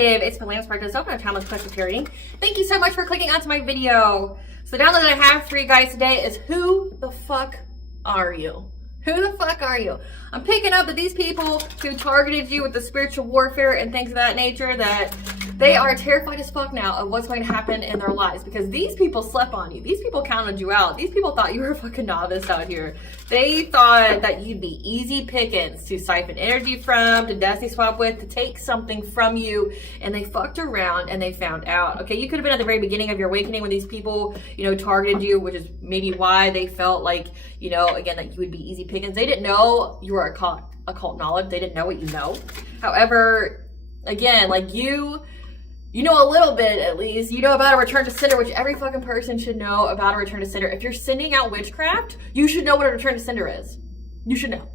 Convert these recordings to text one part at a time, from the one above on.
Collective. It's Millennial Sparkles. Open a timeless collective reading. Thank you so much for clicking onto my video. So the download that I have for you guys today is who the fuck are you? Who the fuck are you? I'm picking up that these people who targeted you with the spiritual warfare and things of that nature, that they are terrified as fuck now of what's going to happen in their lives, because these people slept on you. These people counted you out. These people thought you were a fucking novice out here. They thought that you'd be easy pickings to siphon energy from, to destiny swap with, to take something from you, and they fucked around and they found out. Okay, you could have been at the very beginning of your awakening when these people, targeted you, which is maybe why they felt like, again, that you would be easy pickings. They didn't know you were occult knowledge. They didn't know what you know. However, again, like you know a little bit, at least. You know about a return to sender, which every fucking person should know about a return to sender. If you're sending out witchcraft, you should know what a return to sender is. You should know.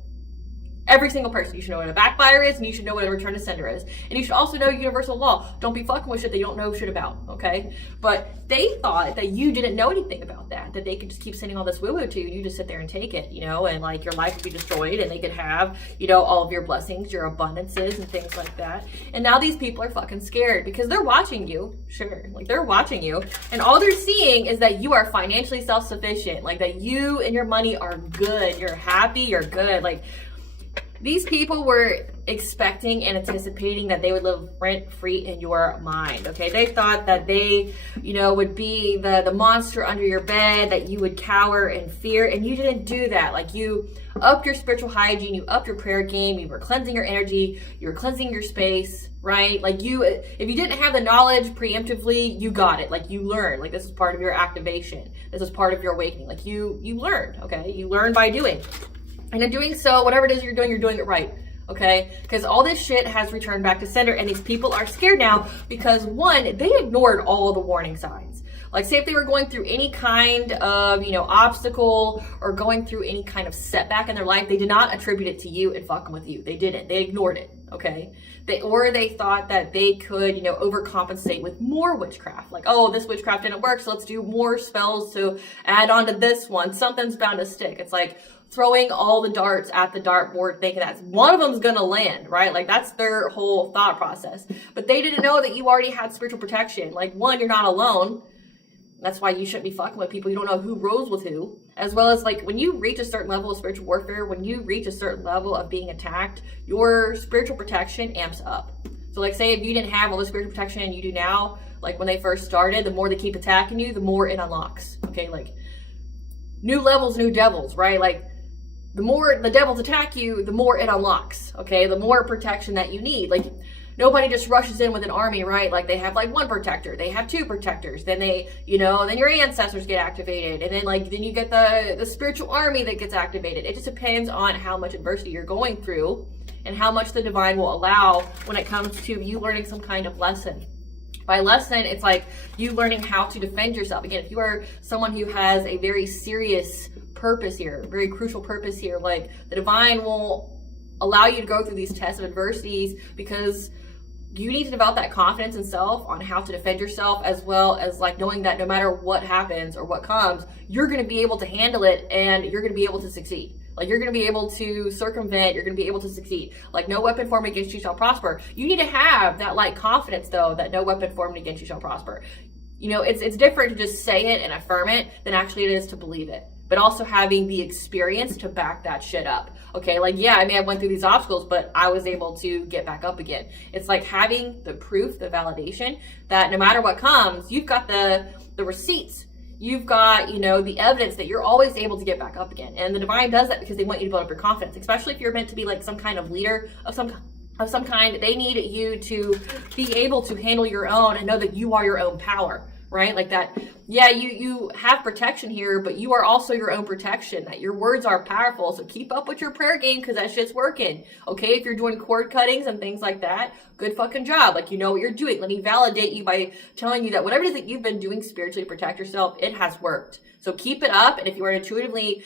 Every single person. You should know what a backfire is, and you should know what a return to sender is. And you should also know universal law. Don't be fucking with shit that you don't know shit about, okay? But they thought that you didn't know anything about that they could just keep sending all this woo-woo to you, and you just sit there and take it, and like your life would be destroyed, and they could have, all of your blessings, your abundances, and things like that. And now these people are fucking scared because they're watching you, sure, like they're watching you, and all they're seeing is that you are financially self-sufficient, like that you and your money are good, you're happy, you're good, like. These people were expecting and anticipating that they would live rent-free in your mind, okay? They thought that they, would be the monster under your bed, that you would cower in fear, and you didn't do that. Like, you upped your spiritual hygiene, you upped your prayer game, you were cleansing your energy, you were cleansing your space, right? Like, if you didn't have the knowledge preemptively, you got it. Like, you learned. Like, this is part of your activation. This is part of your awakening. Like, you learned, okay? You learn by doing. And in doing so, whatever it is you're doing it right, okay? Because all this shit has returned back to sender, and these people are scared now because, one, they ignored all the warning signs. Like, say if they were going through any kind of, obstacle or going through any kind of setback in their life, they did not attribute it to you and fucking with you. They didn't. They ignored it, okay? They thought that they could, overcompensate with more witchcraft. Like, oh, this witchcraft didn't work, so let's do more spells to add on to this one. Something's bound to stick. It's like throwing all the darts at the dartboard, thinking that one of them's gonna land, right? Like, that's their whole thought process. But they didn't know that you already had spiritual protection. Like, one, you're not alone. That's why you shouldn't be fucking with people. You don't know who rolls with who. As well as, like, when you reach a certain level of spiritual warfare, when you reach a certain level of being attacked, your spiritual protection amps up. So, like, say if you didn't have all the spiritual protection you do now, like when they first started, the more they keep attacking you, the more it unlocks. Okay, like, new levels, new devils, right? Like, the more the devils attack you, the more it unlocks, okay? The more protection that you need. Like, nobody just rushes in with an army, right? Like, they have like one protector, they have two protectors, then they, then your ancestors get activated, and then you get the spiritual army that gets activated. It just depends on how much adversity you're going through and how much the divine will allow when it comes to you learning some kind of lesson. By lesson, it's like you learning how to defend yourself. Again, if you are someone who has a very serious purpose here, very crucial purpose here, like, the divine will allow you to go through these tests of adversities because you need to develop that confidence in self on how to defend yourself, as well as, like, knowing that no matter what happens or what comes, you're going to be able to handle it and you're going to be able to succeed. Like, you're going to be able to circumvent, you're going to be able to succeed. Like, no weapon formed against you shall prosper. You need to have that, like, confidence, though, that no weapon formed against you shall prosper. It's different to just say it and affirm it than actually it is to believe it. But also having the experience to back that shit up. Okay, like, yeah, I went through these obstacles, but I was able to get back up again. It's like having the proof, the validation, that no matter what comes, you've got the receipts. You've got, the evidence that you're always able to get back up again. And the divine does that because they want you to build up your confidence, especially if you're meant to be like some kind of leader of some kind. They need you to be able to handle your own and know that you are your own power. Right? Like that, yeah, you have protection here, but you are also your own protection, that your words are powerful. So keep up with your prayer game because that shit's working. Okay, if you're doing cord cuttings and things like that, good fucking job. Like, you know what you're doing. Let me validate you by telling you that whatever it is that you've been doing spiritually to protect yourself, it has worked. So keep it up. And if you are intuitively,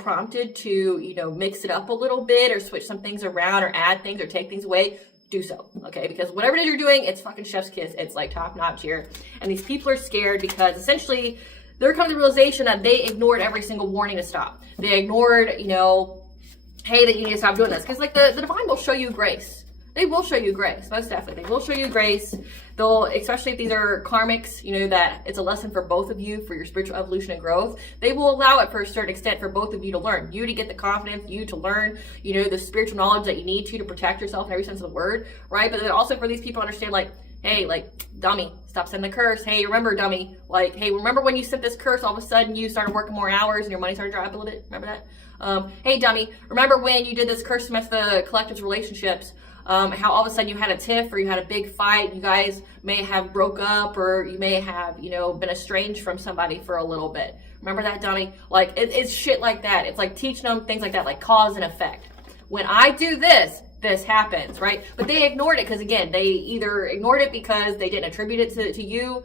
prompted to, mix it up a little bit or switch some things around or add things or take things away, do so, okay? Because whatever it is you're doing, it's fucking chef's kiss. It's like top notch here. And these people are scared because essentially they're coming to the realization that they ignored every single warning to stop. They ignored, hey, that you need to stop doing this. Because like the divine will show you grace. They will show you grace, most definitely. They will show you grace. They'll, especially if these are karmics, you know, that it's a lesson for both of you for your spiritual evolution and growth. They will allow it for a certain extent for both of you to learn. You to get the confidence, you to learn, you know, the spiritual knowledge that you need to protect yourself in every sense of the word, right? But then also for these people to understand, like, hey, like, dummy, stop sending the curse. Hey, remember, dummy, like, hey, remember when you sent this curse, all of a sudden you started working more hours and your money started dropping a little bit? Remember that? Hey, dummy, remember when you did this curse against the collective's relationships? How all of a sudden you had a tiff or you had a big fight, you guys may have broke up, or you may have, you know, been estranged from somebody for a little bit. Remember that, dummy? Like, it's shit like that. It's like teaching them things like that, like cause and effect. When I do this, this happens, right? But they ignored it because, again, they either ignored it because they didn't attribute it to you,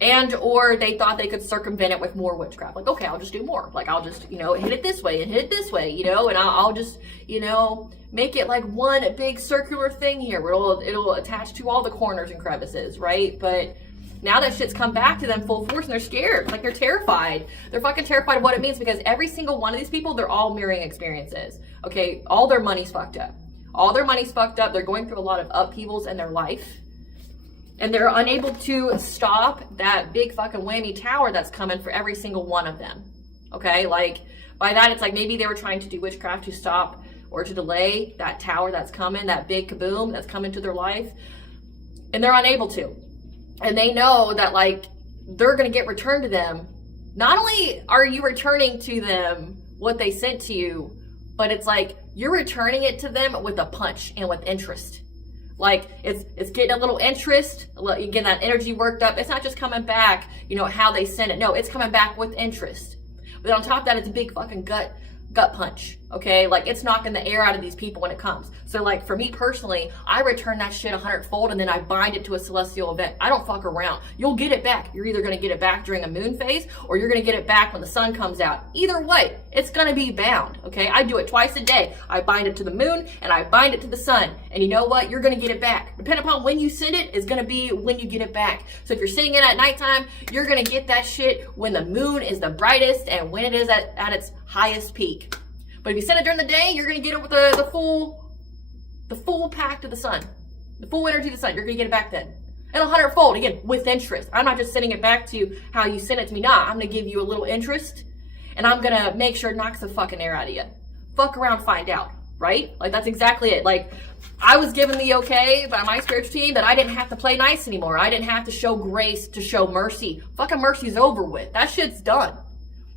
and or they thought they could circumvent it with more witchcraft. Like, okay, I'll just do more. Like, I'll just, you know, hit it this way and hit it this way, you know, and I'll just, you know, make it like one big circular thing here where it'll attach to all the corners and crevices, right? But now that shit's come back to them full force and they're scared. Like, they're terrified. They're fucking terrified of what it means, because every single one of these people, they're all mirroring experiences. Okay, all their money's fucked up. All their money's fucked up. They're going through a lot of upheavals in their life. And they're unable to stop that big fucking whammy tower that's coming for every single one of them. Okay, like, by that, it's like maybe they were trying to do witchcraft to stop or to delay that tower that's coming, that big kaboom that's coming to their life. And they're unable to. And they know that, like, they're going to get returned to them. Not only are you returning to them what they sent to you, but it's like you're returning it to them with a punch and with interest. Like, it's getting a little interest, you get that energy worked up. It's not just coming back, you know, how they sent it. No, it's coming back with interest. But on top of that, it's a big fucking gut punch, okay? Like, it's knocking the air out of these people when it comes. So, like, for me personally, I return that shit 100-fold, and then I bind it to a celestial event. I don't fuck around. You'll get it back. You're either going to get it back during a moon phase, or you're going to get it back when the sun comes out. Either way, it's going to be bound, okay? I do it twice a day. I bind it to the moon, and I bind it to the sun. And you know what? You're going to get it back. Depending upon when you send it, is going to be when you get it back. So if you're sending it at nighttime, you're going to get that shit when the moon is the brightest and when it is at its highest peak. But if you send it during the day, you're going to get it with the full pack to the sun, the full energy of the sun. You're going to get it back then. And 100-fold, again, with interest. I'm not just sending it back to you how you sent it to me. Nah, I'm going to give you a little interest, and I'm going to make sure it knocks the fucking air out of you. Fuck around, find out, right? Like, that's exactly it. Like, I was given the okay by my spiritual team that I didn't have to play nice anymore. I didn't have to show grace to show mercy. Fucking mercy's over with. That shit's done.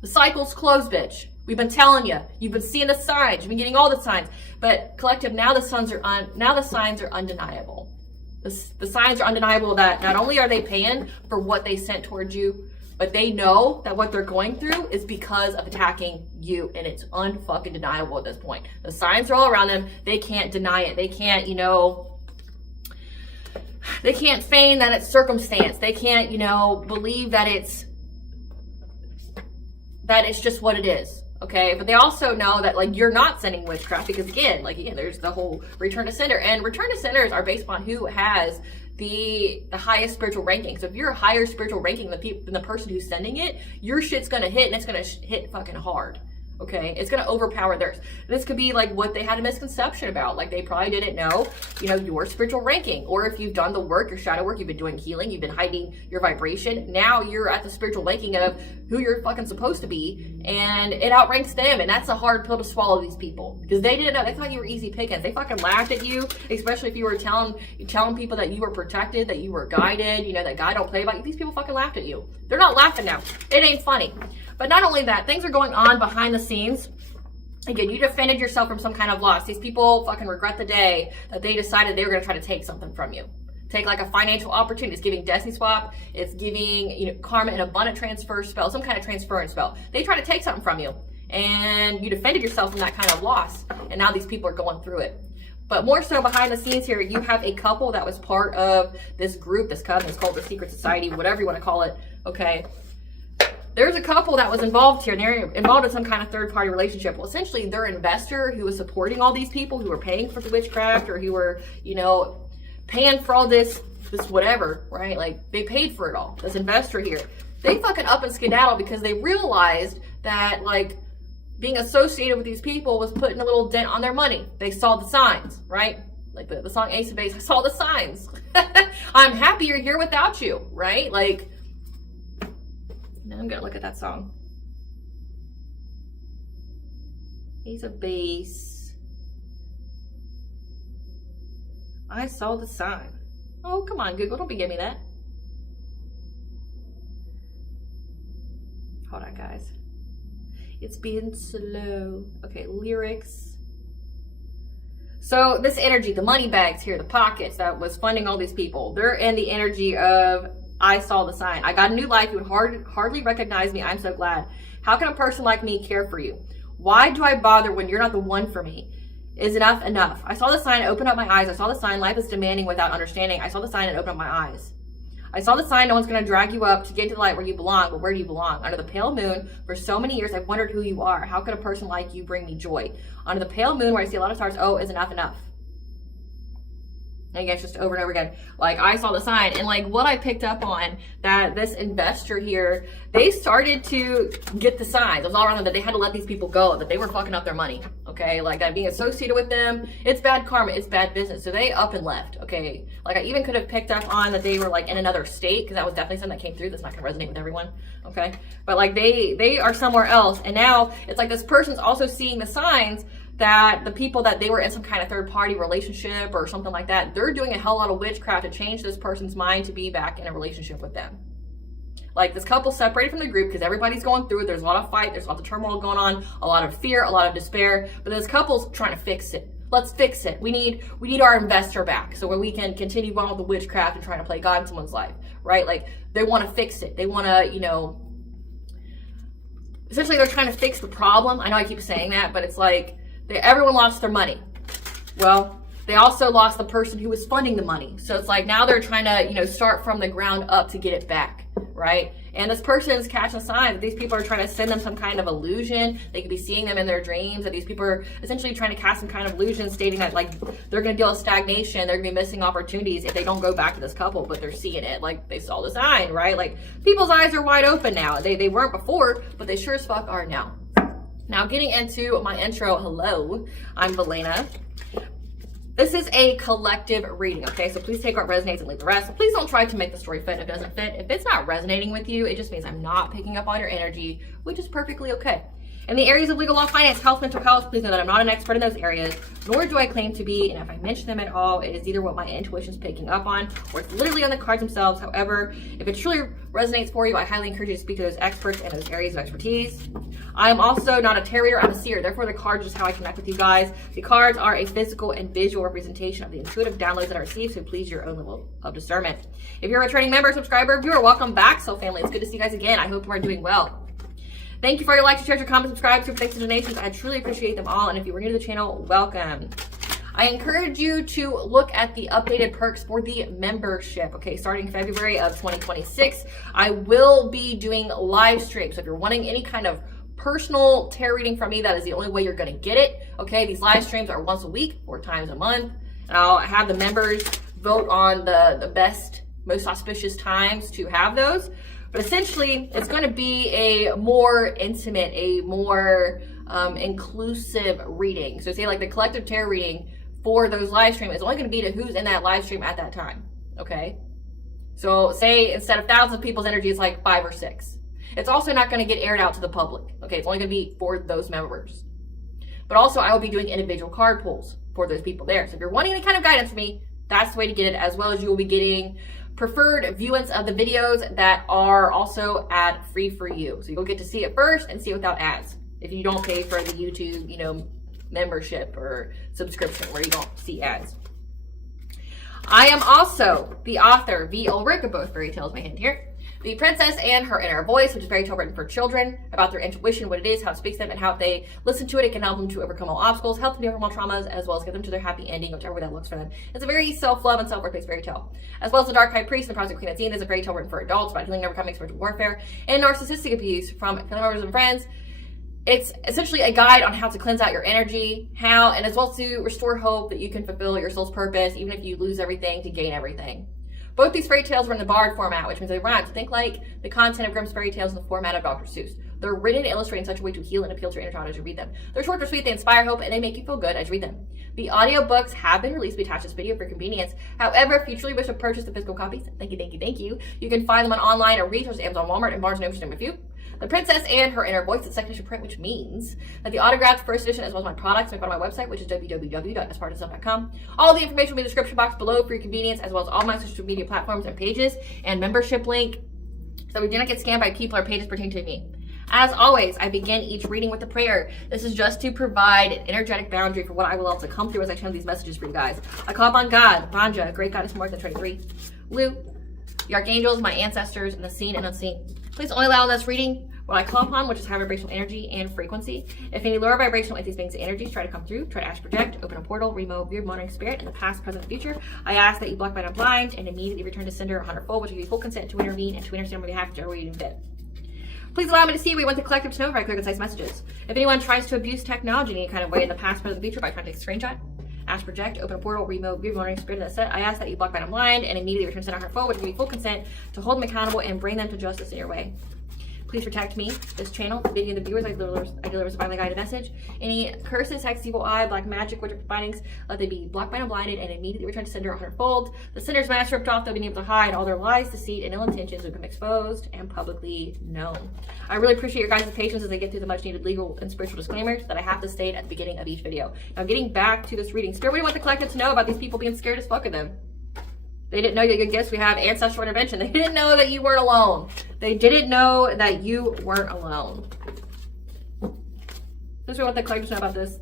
The cycle's closed, bitch. We've been telling you. You've been seeing the signs. You've been getting all the signs. But collective, now the signs are undeniable. The signs are undeniable that not only are they paying for what they sent towards you, but they know that what they're going through is because of attacking you, and it's unfucking deniable at this point. The signs are all around them. They can't deny it. They can't, you know, they can't feign that it's circumstance. They can't, you know, believe that it's just what it is. Okay, but they also know that, like, you're not sending witchcraft, because again, there's the whole return to sender, and return to senders are based upon who has the highest spiritual ranking. So if you're a higher spiritual ranking than the person who's sending it, your shit's gonna hit, and it's gonna hit fucking hard. Okay, it's gonna overpower theirs. This could be like what they had a misconception about. Like, they probably didn't know, you know, your spiritual ranking, or if you've done the work, your shadow work, you've been doing healing, you've been hiding your vibration. Now you're at the spiritual ranking of who you're fucking supposed to be, and it outranks them. And that's a hard pill to swallow, these people, because they didn't know. They thought you were easy pickings. They fucking laughed at you, especially if you were telling people that you were protected, that you were guided, you know, that God don't play about you. These people fucking laughed at you. They're not laughing now. It ain't funny. But not only that, things are going on behind the scenes. Again, you defended yourself from some kind of loss. These people fucking regret the day that they decided they were going to try to take something from you. Take like a financial opportunity. It's giving destiny swap. It's giving, you know, karma and abundant transfer spell, some kind of transference spell. They try to take something from you, and you defended yourself from that kind of loss. And now these people are going through it. But more so behind the scenes here, you have a couple that was part of this group, this coven. It's called the Secret Society, whatever you want to call it. Okay. There's a couple that was involved here, and they're involved in some kind of third-party relationship. Well, essentially, their investor who was supporting all these people who were paying for the witchcraft, or who were, you know, paying for all this whatever, right? Like, they paid for it all. This investor here, they fucking up and skedaddle because they realized that, like, being associated with these people was putting a little dent on their money. They saw the signs, right? Like the song Ace of Base, I saw the signs. I'm happier here without you, right? Like, now I'm gonna look at that song. Ace of Base. I saw the sign. Oh, come on, Google, don't be giving me that. Hold on, guys. It's being slow. Okay, lyrics. So this energy, the money bags here, the pockets that was funding all these people, they're in the energy of, I saw the sign. I got a new life. You would hardly recognize me. I'm so glad. How can a person like me care for you? Why do I bother when you're not the one for me? Is enough enough? I saw the sign, open up my eyes. I saw the sign, life is demanding without understanding. I saw the sign and open up my eyes. I saw the sign, no one's going to drag you up to get to the light where you belong, but where do you belong? Under the pale moon, for so many years, I've wondered who you are. How could a person like you bring me joy? Under the pale moon, where I see a lot of stars, oh, is enough enough? And again, just over and over again, like I saw the sign. And like what I picked up on, that this investor here, they started to get the signs. It was all around them that they had to let these people go, that they were fucking up their money, okay? Like that being associated with them, it's bad karma, it's bad business. So they up and left, okay? Like I even could have picked up on that they were like in another state, because that was definitely something that came through that's not gonna resonate with everyone, okay? But like they are somewhere else. And now it's like this person's also seeing the signs that the people that they were in some kind of third party relationship or something like that, they're doing a hell lot of witchcraft to change this person's mind to be back in a relationship with them. Like this couple separated from the group because everybody's going through it. There's a lot of fight, there's a lot of turmoil going on, a lot of fear, a lot of despair, but this couple's trying to fix it. Let's fix it. We need our investor back so where we can continue on with the witchcraft and trying to play God in someone's life, right? Like they want to fix it. They want to, you know, essentially they're trying to fix the problem. I know I keep saying that, but it's like, everyone lost their money. Well, they also lost the person who was funding the money. So it's like now they're trying to, you know, start from the ground up to get it back, right? And this person is catching signs that these people are trying to send them some kind of illusion. They could be seeing them in their dreams, that these people are essentially trying to cast some kind of illusion stating that like they're going to deal with stagnation, they're going to be missing opportunities if they don't go back to this couple, but they're seeing it. Like they saw the sign, right? Like people's eyes are wide open now. They weren't before, but they sure as fuck are now. Now getting into my intro, hello, I'm Valena. This is a collective reading, okay? So please take what resonates and leave the rest. So please don't try to make the story fit if it doesn't fit. If it's not resonating with you, it just means I'm not picking up on your energy, which is perfectly okay. In the areas of legal law, finance, health, mental health, please know that I'm not an expert in those areas, nor do I claim to be, and if I mention them at all, it is either what my intuition is picking up on, or it's literally on the cards themselves. However, if it truly resonates for you, I highly encourage you to speak to those experts in those areas of expertise. I am also not a tarot reader, I'm a seer, therefore the cards is how I connect with you guys. The cards are a physical and visual representation of the intuitive downloads that I receive, so please your own level of discernment. If you're a returning member, subscriber, viewer, welcome back, Soul Family. It's good to see you guys again. I hope you are doing well. Thank you for your likes, shares, your comments, subscribe, super thanks, and donations. I truly appreciate them all. And if you were new to the channel, welcome. I encourage you to look at the updated perks for the membership. Okay, starting February of 2026, I will be doing live streams. So if you're wanting any kind of personal tarot reading from me, that is the only way you're going to get it. Okay, these live streams are once a week, 4 times a month. And I'll have the members vote on the best, most auspicious times to have those. But essentially, it's going to be a more intimate, a more inclusive reading. So say like the collective tarot reading for those live streams is only going to be to who's in that live stream at that time. Okay? So say instead of thousands of people's energy, it's like 5 or 6. It's also not going to get aired out to the public. Okay? It's only going to be for those members. But also, I will be doing individual card pulls for those people there. So if you're wanting any kind of guidance from me, that's the way to get it, as well as you will be getting preferred viewings of the videos that are also ad free for you. So you'll get to see it first and see it without ads. If you don't pay for the YouTube, you know, membership or subscription where you don't see ads. I am also the author, V. Ulrich, of both fairy tales, my hand here. The Princess and Her Inner Voice, which is a fairy tale written for children about their intuition, what it is, how it speaks to them, and how if they listen to it, it can help them to overcome all obstacles, help them to overcome all traumas, as well as get them to their happy ending, whichever way that looks for them. It's a very self-love and self-worth-based fairy tale. As well as The Dark High Priest and The Project Queen Unseen is a fairy tale written for adults about healing, overcoming spiritual warfare, and narcissistic abuse from family members and friends. It's essentially a guide on how to cleanse out your energy, how, and as well to restore hope that you can fulfill your soul's purpose, even if you lose everything to gain everything. Both these fairy tales were in the bard format, which means they rhyme. So think like the content of Grimm's fairy tales in the format of Dr. Seuss. They're written and illustrated in such a way to heal and appeal to your inner child as you read them. They're short, they're sweet, they inspire hope, and they make you feel good as you read them. The audiobooks have been released. We attach this video for convenience. However, if you truly wish to purchase the physical copies, thank you, you can find them on online or retailers, Amazon, Walmart, and Barnes & Noble, to name a few. The Princess and Her Inner Voice, it's second edition print, which means that the autographed first edition, as well as my products, can be found on my website, which is www.aspiraltotheself.com. All the information will be in the description box below for your convenience, as well as all my social media platforms and pages and membership link, so we do not get scammed by people or pages pertaining to me. As always, I begin each reading with a prayer. This is just to provide an energetic boundary for what I will also come through as I channel these messages for you guys. I call upon God, Banja, great goddess more than 23, Lu, the archangels, my ancestors, and the seen and unseen. Please only allow this reading what I call upon, which is high vibrational energy and frequency. If any lower vibrational entities, beings, and energies try to come through, try to astral project, open a portal, remove your monitoring spirit in the past, present, and future, I ask that you block by not blind and immediately return to sender 100-fold, which will give you full consent to intervene and to understand on behalf of whatever you fit. Please allow me to see what you want the collective to know by clear, concise messages. If anyone tries to abuse technology in any kind of way in the past, present, and future by trying to take a screenshot, astral project, open a portal, remove your monitoring spirit in the set, I ask that you block by not blind and immediately return to sender 100-fold, which will give you full consent to hold them accountable and bring them to justice in your way. Please protect me, this channel, the video, and the viewers. I deliver a divinely guided message. Any curses, hex, evil eye, black magic, witchcraft findings, let they be blocked by and blinded and immediately return to sender 100-fold. The sender's mask ripped off, they'll be able to hide all their lies, deceit, and ill intentions will become exposed and publicly known. I really appreciate your guys' patience as I get through the much needed legal and spiritual disclaimers that I have to state at the beginning of each video. Now, getting back to this reading, Spirit, we want the collective to know about these people being scared as fuck of them. They didn't know that your gifts, we have ancestral intervention. They didn't know that you weren't alone. They didn't know that you weren't alone. This is what the collectors know about this.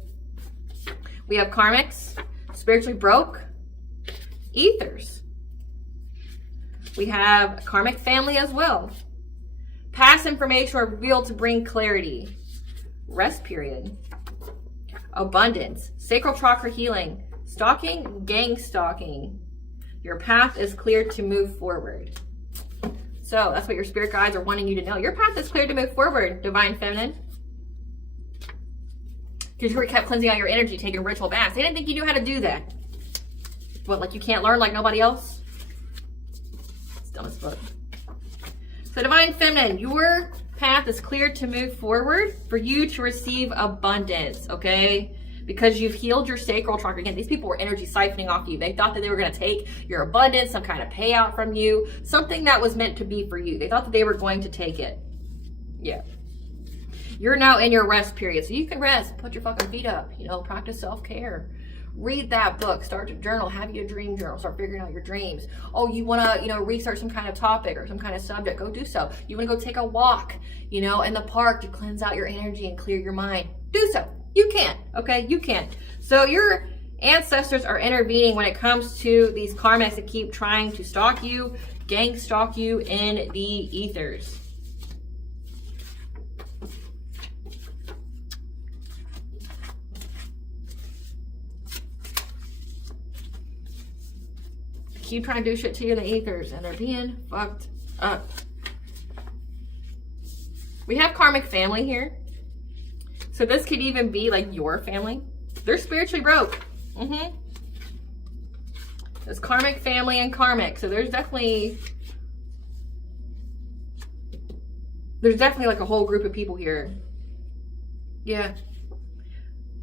We have karmics, spiritually broke, ethers. We have karmic family as well. Past information revealed to bring clarity. Rest period. Abundance. Sacral chakra healing. Stalking, gang stalking. Your path is clear to move forward. So that's what your spirit guides are wanting you to know. Your path is clear to move forward, Divine Feminine. Because you were kept cleansing out your energy, taking ritual baths. They didn't think you knew how to do that. What, like you can't learn like nobody else? It's dumb as fuck. So Divine Feminine, your path is clear to move forward for you to receive abundance, okay? Because you've healed your sacral chakra. Again, these people were energy siphoning off you. They thought that they were going to take your abundance, some kind of payout from you, something that was meant to be for you. They thought that they were going to take it. Yeah. You're now in your rest period. So you can rest, put your fucking feet up, you know, practice self-care. Read that book, start to journal, have your dream journal, start figuring out your dreams. Oh, you want to, you know, research some kind of topic or some kind of subject, go do so. You want to go take a walk, you know, in the park to cleanse out your energy and clear your mind, do so. You can, okay? You can. So your ancestors are intervening when it comes to these karmics that keep trying to stalk you, gang stalk you in the ethers. Keep trying to do shit to you in the ethers, and they're being fucked up. We have karmic family here. So this could even be like your family. They're spiritually broke. There's karmic family and karmic. So there's definitely like a whole group of people here. Yeah.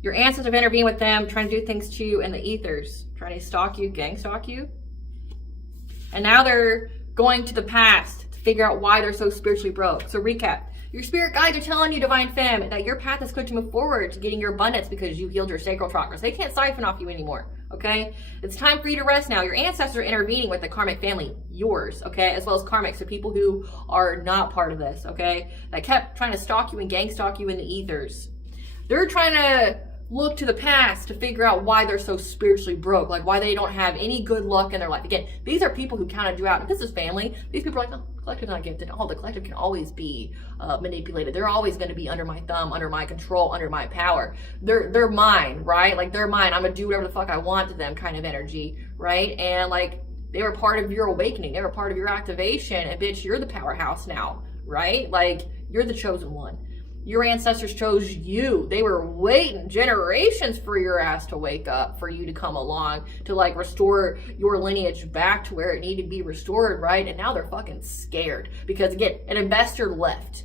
Your ancestors have intervened with them, trying to do things to you in the ethers, trying to stalk you, gang stalk you. And now they're going to the past to figure out why they're so spiritually broke. So recap. Your spirit guides are telling you, Divine Femme, that your path is clear to move forward to getting your abundance because you healed your sacral chakras. They can't siphon off you anymore, okay? It's time for you to rest now. Your ancestors are intervening with the karmic family, yours, okay? As well as karmics, so people who are not part of this, okay? That kept trying to stalk you and gang stalk you in the ethers. They're trying to look to the past to figure out why they're so spiritually broke, like why they don't have any good luck in their life. Again, these are people who counted you out. If this is family, these people are like, no, the collective's not gifted. Oh, the collective can always be manipulated. They're always going to be under my thumb, under my control, under my power. They're mine, right? Like they're mine. I'm going to do whatever the fuck I want to them kind of energy, right? And like they were part of your awakening. They were part of your activation. And bitch, you're the powerhouse now, right? Like you're the chosen one. Your ancestors chose you. They were waiting generations for your ass to wake up, for you to come along, to like restore your lineage back to where it needed to be restored, right? And now they're fucking scared because again, an investor left.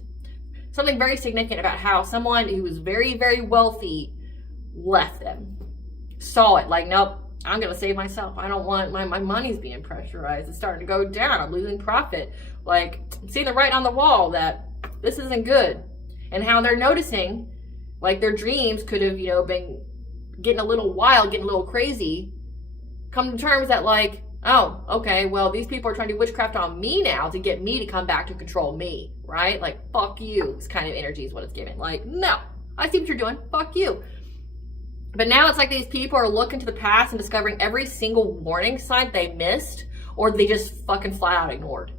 Something very significant about how someone who was very, very wealthy left them. saw it. Like, nope, I'm going to save myself. I don't want my money's being pressurized. It's starting to go down. I'm losing profit. Like, I'm seeing the writing on the wall that this isn't good. And how they're noticing, like, their dreams could have, you know, been getting a little wild, getting a little crazy. Come to terms that, like, oh, okay, well, these people are trying to do witchcraft on me now to get me to come back to control me, right? Like, fuck you. This kind of energy is what it's giving. Like, no, I see what you're doing. Fuck you. But now it's like these people are looking to the past and discovering every single warning sign they missed, or they just fucking flat out ignored.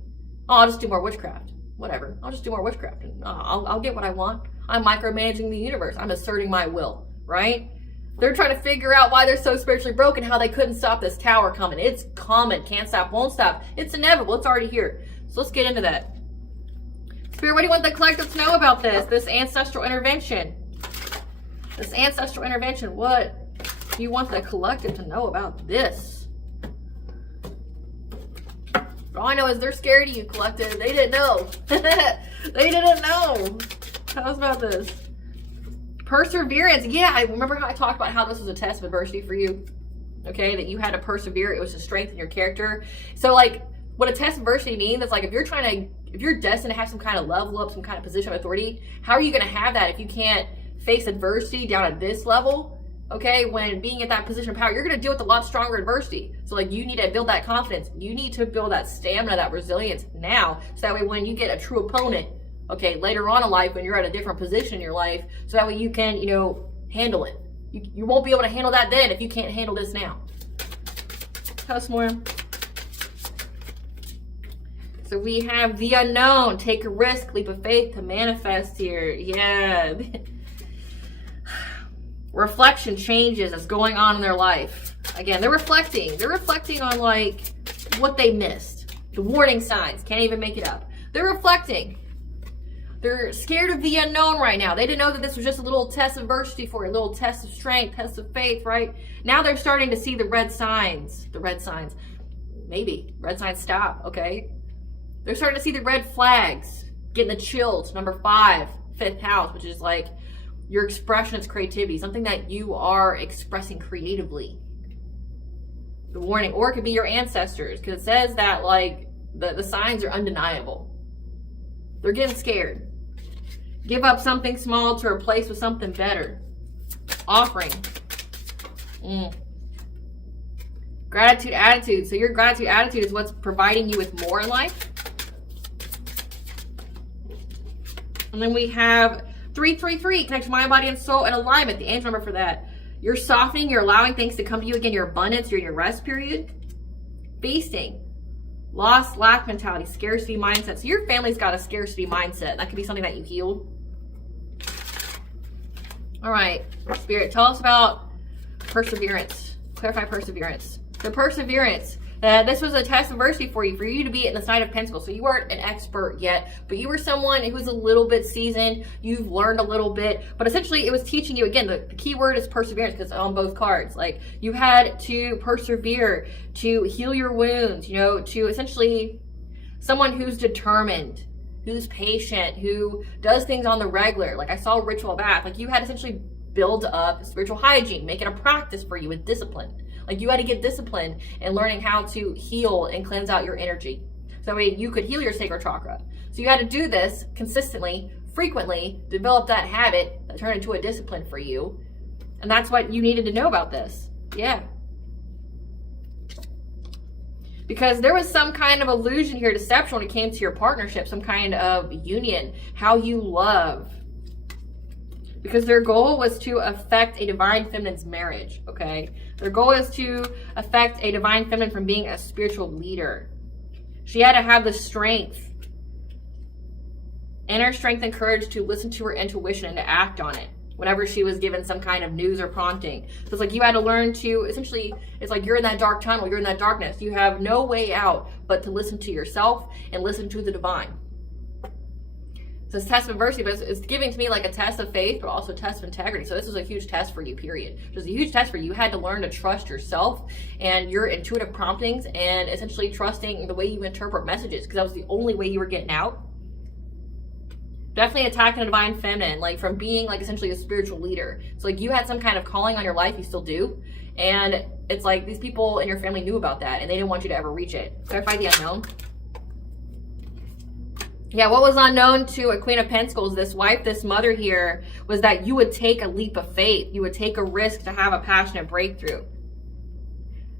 Oh, I'll just do more witchcraft. Whatever. I'll just do more witchcraft. And I'll get what I want. I'm micromanaging the universe. I'm asserting my will, right? They're trying to figure out why they're so spiritually broken, how they couldn't stop this tower coming. It's coming. Can't stop, won't stop. It's inevitable. It's already here. So let's get into that. Spirit, what do you want the collective to know about this ancestral intervention? This ancestral intervention, what do you want the collective to know about this? All I know is they're scared of you, collective. They didn't know. They didn't know. Tell us about this. Perseverance. Yeah, I remember how I talked about how this was a test of adversity for you. Okay, that you had to persevere. It was to strengthen your character. So, like, what a test of adversity means is, like, if you're destined to have some kind of level up, some kind of position of authority, how are you going to have that if you can't face adversity down at this level? Okay, when being at that position of power, you're going to deal with a lot stronger adversity. So, like, you need to build that confidence. You need to build that stamina, that resilience now. So that way when you get a true opponent, okay, later on in life, when you're at a different position in your life, so that way you can, you know, handle it. You won't be able to handle that then if you can't handle this now. Tell us more. So we have the unknown. Take a risk, leap of faith to manifest here. Yeah. Reflection changes that's going on in their life. Again, they're reflecting. They're reflecting on, like, what they missed. The warning signs. Can't even make it up. They're reflecting. They're scared of the unknown right now. They didn't know that this was just a little test of adversity for you, a little test of strength, test of faith, right? Now they're starting to see the red signs. The red signs. Maybe. Red signs stop, okay? They're starting to see the red flags. Getting the chills. Number 5, 5th house, which is like your expression is creativity. Something that you are expressing creatively. The warning. Or it could be your ancestors. Because it says that, like, the signs are undeniable. They're getting scared. Give up something small to replace with something better. Offering. Gratitude attitude. So your gratitude attitude is what's providing you with more in life. And then we have 333. Connect mind, body, and soul in alignment. The angel number for that. You're softening. You're allowing things to come to you again. Your abundance. You're in your rest period. Feasting. Loss, lack mentality, scarcity mindset. So your family's got a scarcity mindset. That could be something that you heal. All right, Spirit, tell us about perseverance. Clarify perseverance. So perseverance. This was a test of adversity for you to be in the Knight of Pentacles. So you weren't an expert yet, but you were someone who was a little bit seasoned. You've learned a little bit, but essentially it was teaching you, again, the key word is perseverance, because on both cards, like, you had to persevere to heal your wounds, you know, to essentially someone who's determined, who's patient, who does things on the regular. Like, I saw ritual bath. Like, you had to essentially build up spiritual hygiene, make it a practice for you with discipline. Like, you had to get disciplined in learning how to heal and cleanse out your energy. So that way you could heal your sacral chakra. So you had to do this consistently, frequently, develop that habit that turned into a discipline for you. And that's what you needed to know about this. Yeah. Because there was some kind of illusion here, deception, when it came to your partnership, some kind of union, how you love. Because their goal was to affect a divine feminine's marriage, okay? Their goal is to affect a divine feminine from being a spiritual leader. She had to have the strength, inner strength and courage to listen to her intuition and to act on it whenever she was given some kind of news or prompting. So it's like you had to learn to, essentially, it's like you're in that dark tunnel, you're in that darkness. You have no way out but to listen to yourself and listen to the divine. So it's a test of adversity, but it's giving to me like a test of faith, but also a test of integrity. So this was a huge test for you, period. It was a huge test for you. You had to learn to trust yourself and your intuitive promptings, and essentially trusting the way you interpret messages, because that was the only way you were getting out. Definitely attacking a divine feminine, like from being like essentially a spiritual leader. So like you had some kind of calling on your life, you still do. And it's like these people in your family knew about that and they didn't want you to ever reach it. Clarify the unknown. Yeah, what was unknown to a Queen of Pentacles, this wife, this mother here, was that you would take a leap of faith. You would take a risk to have a passionate breakthrough.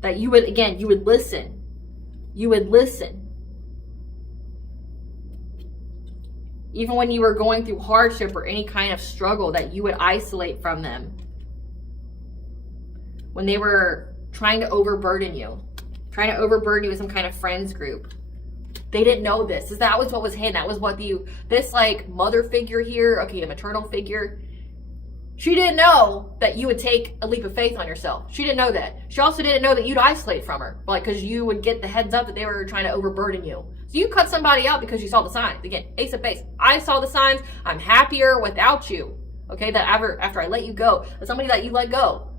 That you would, again, you would listen. You would listen. Even when you were going through hardship or any kind of struggle, that you would isolate from them. When they were trying to overburden you, with some kind of friends group. They didn't know this. That was what was hidden. That was what this like mother figure here, okay, a maternal figure, she didn't know that you would take a leap of faith on yourself. She didn't know that. She also didn't know that you'd isolate from her, like, because you would get the heads up that they were trying to overburden you. So you cut somebody out because you saw the signs. Again, ace of base. I saw the signs. I'm happier without you. Okay, that after I let you go, that somebody that you let go,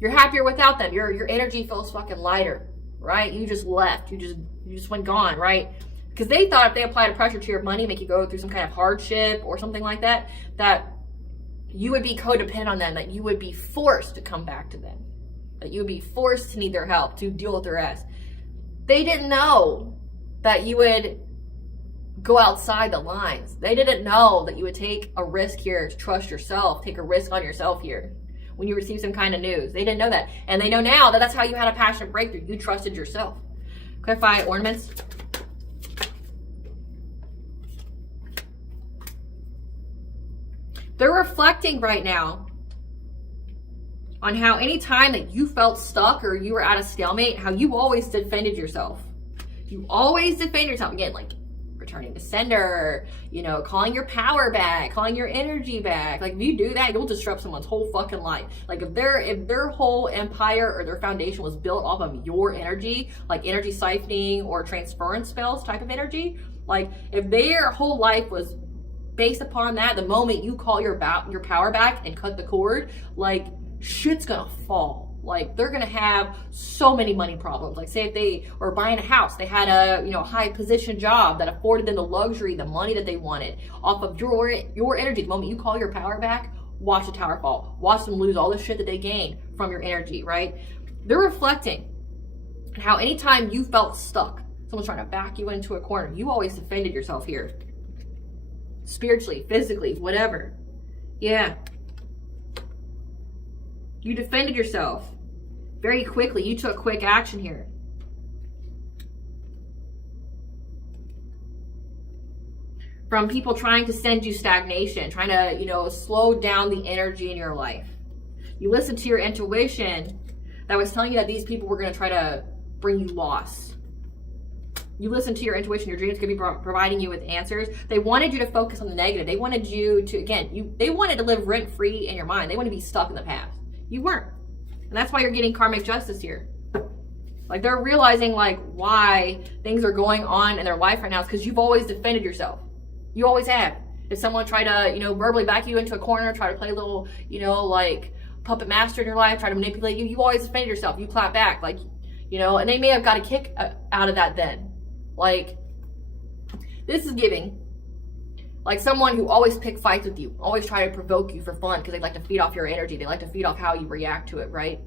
you're happier without them. Your energy feels fucking lighter, right? You just left. You just went gone, right? Because they thought if they applied a pressure to your money, make you go through some kind of hardship or something like that, that you would be codependent on them, that you would be forced to come back to them, that you would be forced to need their help, to deal with their ass. They didn't know that you would go outside the lines. They didn't know that you would take a risk here to trust yourself, take a risk on yourself here when you receive some kind of news. They didn't know that. And they know now that that's how you had a passionate breakthrough. You trusted yourself. Clarify ornaments. They're reflecting right now on how any time that you felt stuck or you were at a stalemate, how you always defended yourself. You always defend yourself. Again, like returning to sender, calling your power back, calling your energy back. Like if you do that, you'll disrupt someone's whole fucking life. Like if their whole empire or their foundation was built off of your energy, like energy siphoning or transference spells type of energy, like if their whole life was based upon that, the moment you call your power back and cut the cord, like shit's gonna fall. Like they're gonna have so many money problems. Like say if they were buying a house, they had a high position job that afforded them the luxury, the money that they wanted off of your energy. The moment you call your power back, watch the tower fall. Watch them lose all the shit that they gained from your energy, right? They're reflecting how anytime you felt stuck, someone's trying to back you into a corner, you always defended yourself here. Spiritually, physically, whatever. Yeah. You defended yourself very quickly. You took quick action here. From people trying to send you stagnation, trying to, slow down the energy in your life. You listened to your intuition that was telling you that these people were going to try to bring you loss. You listen to your intuition. Your dreams could be providing you with answers. They wanted you to focus on the negative. They wanted you to, they wanted to live rent-free in your mind. They wanted to be stuck in the past. You weren't. And that's why you're getting karmic justice here. Like they're realizing like why things are going on in their life right now is because you've always defended yourself. You always have. If someone tried to, verbally back you into a corner, try to play a little, like puppet master in your life, try to manipulate you, you always defended yourself. You clap back, like, and they may have got a kick out of that then. Like, this is giving, like someone who always pick fights with you, always try to provoke you for fun because they like to feed off your energy. They like to feed off how you react to it, right?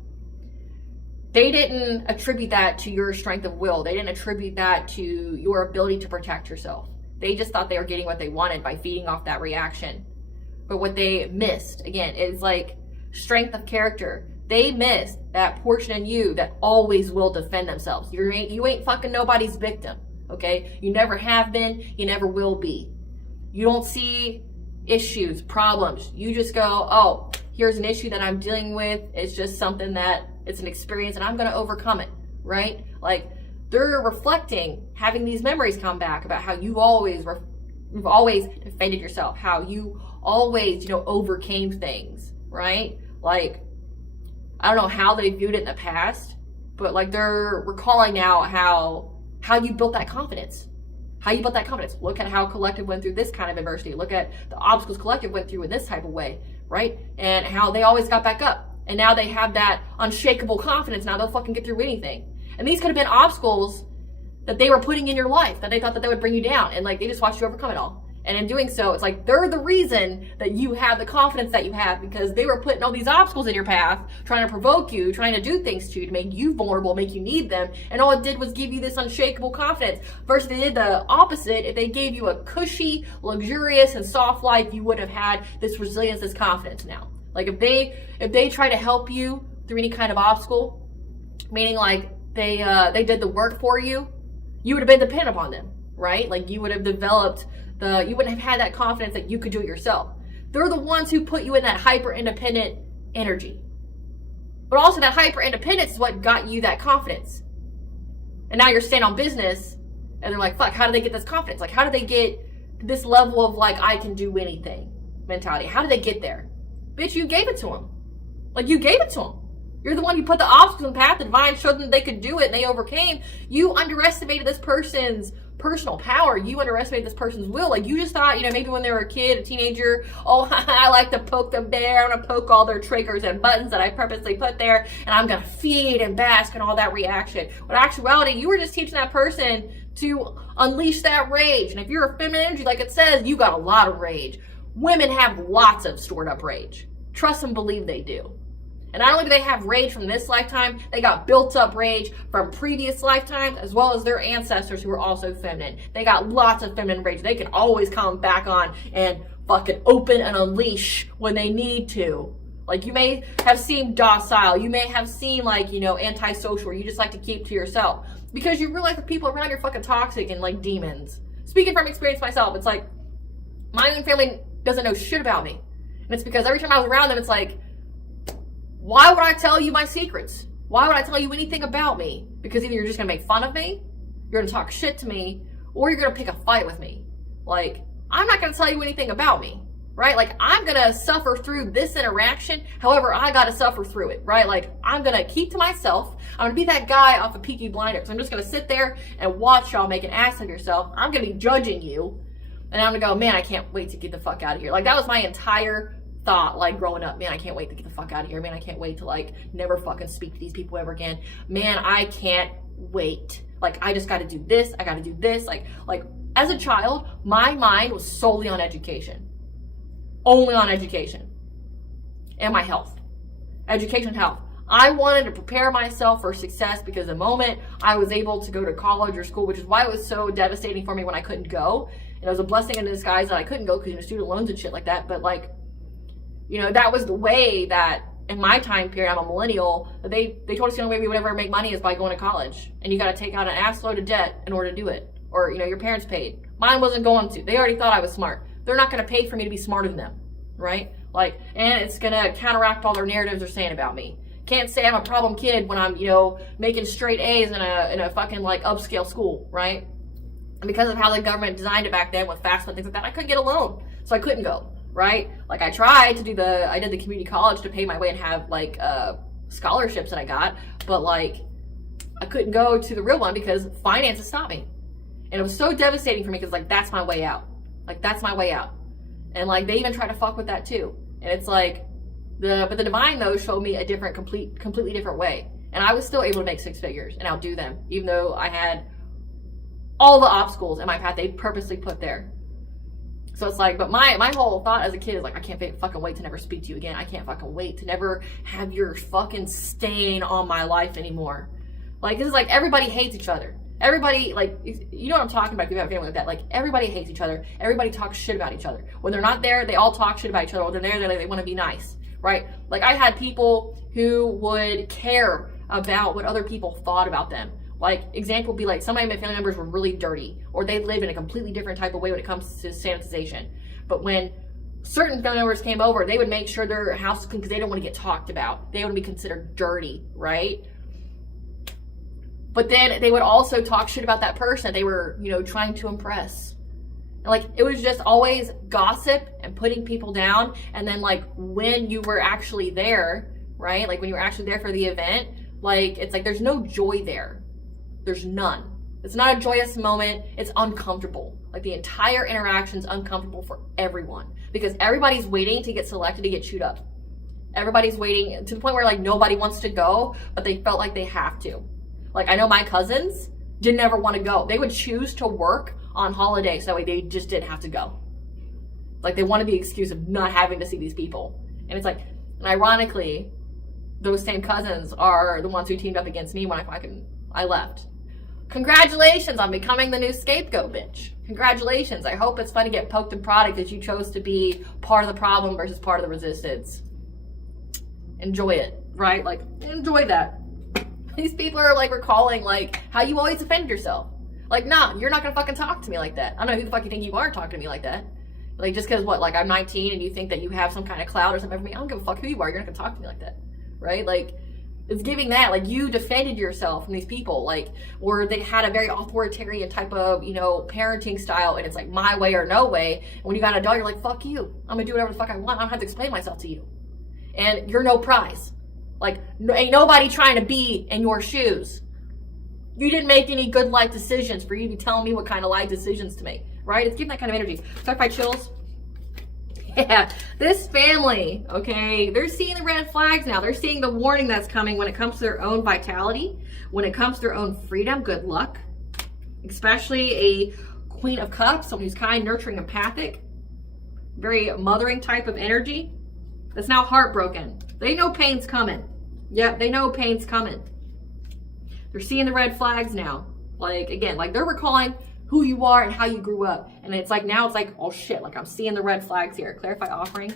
They didn't attribute that to your strength of will. They didn't attribute that to your ability to protect yourself. They just thought they were getting what they wanted by feeding off that reaction. But what they missed, again, is like strength of character. They missed that portion in you that always will defend themselves. You ain't fucking nobody's victim. Okay? You never have been, you never will be. You don't see issues, problems. You just go, oh, here's an issue that I'm dealing with. It's just something that it's an experience and I'm going to overcome it, right? Like they're reflecting, having these memories come back about how you've always defended yourself, how you always, overcame things, right? Like, I don't know how they viewed it in the past, but like they're recalling now how you built that confidence. How you built that confidence. Look at how Collective went through this kind of adversity. Look at the obstacles Collective went through in this type of way, right? And how they always got back up. And now they have that unshakable confidence. Now they'll fucking get through anything. And these could have been obstacles that they were putting in your life that they thought that they would bring you down. And like they just watched you overcome it all. And in doing so, it's like they're the reason that you have the confidence that you have, because they were putting all these obstacles in your path, trying to provoke you, trying to do things to you, to make you vulnerable, make you need them. And all it did was give you this unshakable confidence. Versus they did the opposite. If they gave you a cushy, luxurious, and soft life, you would have had this resilience, this confidence now. Like if they try to help you through any kind of obstacle, meaning like they did the work for you, you would have been dependent upon them, right? Like you would have developed you wouldn't have had that confidence that you could do it yourself. They're the ones who put you in that hyper independent energy. But also that hyper independence is what got you that confidence. And now you're staying on business and they're like, fuck, how do they get this confidence? Like how do they get this level of like, I can do anything mentality? How did they get there? Bitch, you gave it to them. Like you gave it to them. You're the one who put the obstacles in the path. The divine showed them they could do it and they overcame. You underestimated this person's personal power. You underestimated this person's will. Like you just thought, maybe when they were a kid, a teenager, oh, I like to poke the bear. I'm going to poke all their triggers and buttons that I purposely put there. And I'm going to feed and bask in all that reaction. But in actuality, you were just teaching that person to unleash that rage. And if you're a feminine energy, like it says, you got a lot of rage. Women have lots of stored up rage. Trust and believe they do. And not only do they have rage from this lifetime, they got built up rage from previous lifetimes, as well as their ancestors who were also feminine. They got lots of feminine rage. They can always come back on and fucking open and unleash when they need to. Like you may have seemed docile. You may have seemed like, antisocial, or you just like to keep to yourself. Because you realize the people around you are fucking toxic and like demons. Speaking from experience myself, it's like my own family doesn't know shit about me. And it's because every time I was around them, it's like, why would I tell you my secrets? Why would I tell you anything about me? Because either you're just going to make fun of me, you're going to talk shit to me, or you're going to pick a fight with me. Like, I'm not going to tell you anything about me, right? Like, I'm going to suffer through this interaction. However, I got to suffer through it, right? Like, I'm going to keep to myself. I'm going to be that guy off of Peaky Blinders. I'm just going to sit there and watch y'all make an ass of yourself. I'm going to be judging you. And I'm going to go, man, I can't wait to get the fuck out of here. Like, that was my entire thought, like growing up. Man, I can't wait to get the fuck out of here. Man, I can't wait to like never fucking speak to these people ever again. Man, I can't wait. Like, I just got to do this. I got to do this. Like as a child, my mind was solely on education. Only on education. And my health. Education and health. I wanted to prepare myself for success, because the moment I was able to go to college or school, which is why it was so devastating for me when I couldn't go. And it was a blessing in disguise that I couldn't go because student loans and shit like that. But like, that was the way that in my time period, I'm a millennial, that they told us the only way we would ever make money is by going to college. And you got to take out an ass load of debt in order to do it. Or, your parents paid. Mine wasn't going to. They already thought I was smart. They're not going to pay for me to be smarter than them, right? Like, and it's going to counteract all their narratives they're saying about me. Can't say I'm a problem kid when I'm, making straight A's in a fucking like upscale school, right? And because of how the government designed it back then with FAFSA and things like that, I couldn't get a loan. So I couldn't go. Right? Like I tried to I did the community college to pay my way and have like scholarships that I got, but like I couldn't go to the real one because finances stopped me. And it was so devastating for me because like that's my way out. Like that's my way out. And like they even tried to fuck with that too. And it's like but the divine though showed me a different, completely different way. And I was still able to make 6 figures and outdo them, even though I had all the obstacles in my path they purposely put there. So it's like, but my whole thought as a kid is like, I can't fucking wait to never speak to you again. I can't fucking wait to never have your fucking stain on my life anymore. Like, this is like, everybody hates each other. Everybody, like, you know what I'm talking about if you have a family like that. Like, everybody hates each other. Everybody talks shit about each other. When they're not there, they all talk shit about each other. When they're there, they want to be nice, right? Like, I had people who would care about what other people thought about them. Like, example would be like, some of my family members were really dirty, or they lived in a completely different type of way when it comes to sanitization. But when certain family members came over, they would make sure their house was clean because they don't want to get talked about. They want to be considered dirty, right? But then they would also talk shit about that person that they were, trying to impress. And like, it was just always gossip and putting people down. And then like, when you were actually there, right? Like when you were actually there for the event, like, it's like, there's no joy there. There's none. It's not a joyous moment. It's uncomfortable. Like the entire interaction's uncomfortable for everyone because everybody's waiting to get selected to get chewed up. Everybody's waiting to the point where like nobody wants to go, but they felt like they have to. Like I know my cousins didn't ever want to go. They would choose to work on holiday so that way they just didn't have to go. Like they wanted the excuse of not having to see these people. And it's like, and ironically, those same cousins are the ones who teamed up against me when I left. Congratulations on becoming the new scapegoat, bitch. Congratulations. I hope it's fun to get poked and prodded because you chose to be part of the problem versus part of the resistance. Enjoy it, right? Like, enjoy that. These people are like recalling like how you always defended yourself. Like, nah, you're not gonna fucking talk to me like that. I don't know who the fuck you think you are talking to me like that. Like, just because what, like I'm 19 and you think that you have some kind of clout or something over me, I don't give a fuck who you are. You're not gonna talk to me like that, right? Like, it's giving that, like, you defended yourself from these people, like, or they had a very authoritarian type of, you know, parenting style, and it's like my way or no way. And when you got an adult, you're like, fuck you. I'm gonna do whatever the fuck I want. I don't have to explain myself to you. And you're no prize. Like, ain't nobody trying to be in your shoes. You didn't make any good life decisions for you to be telling me what kind of life decisions to make, right? It's giving that kind of energy. Certified chills. Yeah, this family, okay, they're seeing the red flags now. They're seeing the warning that's coming when it comes to their own vitality, when it comes to their own freedom. Good luck. Especially a Queen of Cups, someone who's kind, nurturing, empathic, very mothering type of energy. That's now heartbroken. They know pain's coming. Yep, they know pain's coming. They're seeing the red flags now. Like, again, like they're recalling who you are and how you grew up. And it's like, now it's like, oh shit, like I'm seeing the red flags here. Clarify offering.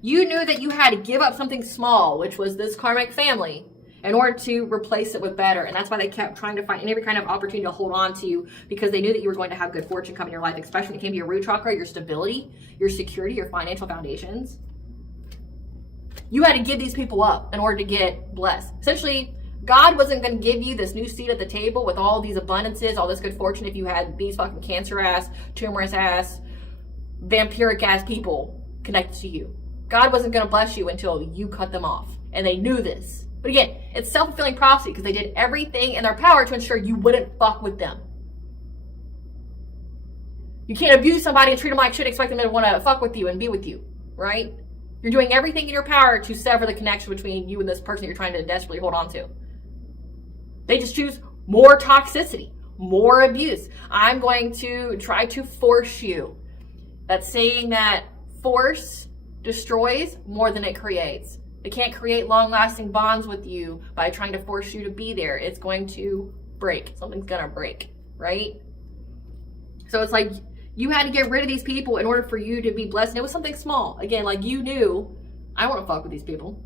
You knew that you had to give up something small, which was this karmic family, in order to replace it with better. And that's why they kept trying to find every kind of opportunity to hold on to you, because they knew that you were going to have good fortune come in your life, especially when it came to your root chakra, your stability, your security, your financial foundations. You had to give these people up in order to get blessed. Essentially, God wasn't going to give you this new seat at the table with all these abundances, all this good fortune, if you had these fucking cancer ass, tumorous ass, vampiric ass people connected to you. God wasn't going to bless you until you cut them off. And they knew this. But again, it's self-fulfilling prophecy because they did everything in their power to ensure you wouldn't fuck with them. You can't abuse somebody and treat them like shit, expect them to want to fuck with you and be with you, right? You're doing everything in your power to sever the connection between you and this person you're trying to desperately hold on to. They just choose more toxicity, more abuse. I'm going to try to force you. That's saying that force destroys more than it creates. It can't create long-lasting bonds with you by trying to force you to be there. It's going to break. Something's going to break, right? So it's like you had to get rid of these people in order for you to be blessed. And it was something small. Again, like you knew, I want to fuck with these people.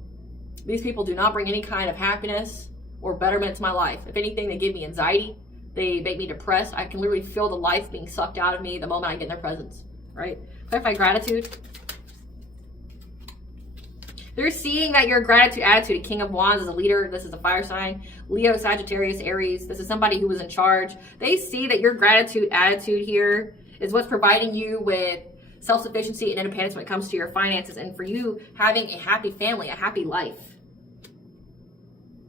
These people do not bring any kind of happiness or betterment to my life. If anything, they give me anxiety. They make me depressed. I can literally feel the life being sucked out of me the moment I get in their presence, right? Clarify gratitude. They're seeing that your gratitude attitude, a King of Wands, is a leader. This is a fire sign. Leo, Sagittarius, Aries. This is somebody who was in charge. They see that your gratitude attitude here is what's providing you with self-sufficiency and independence when it comes to your finances, and for you having a happy family, a happy life.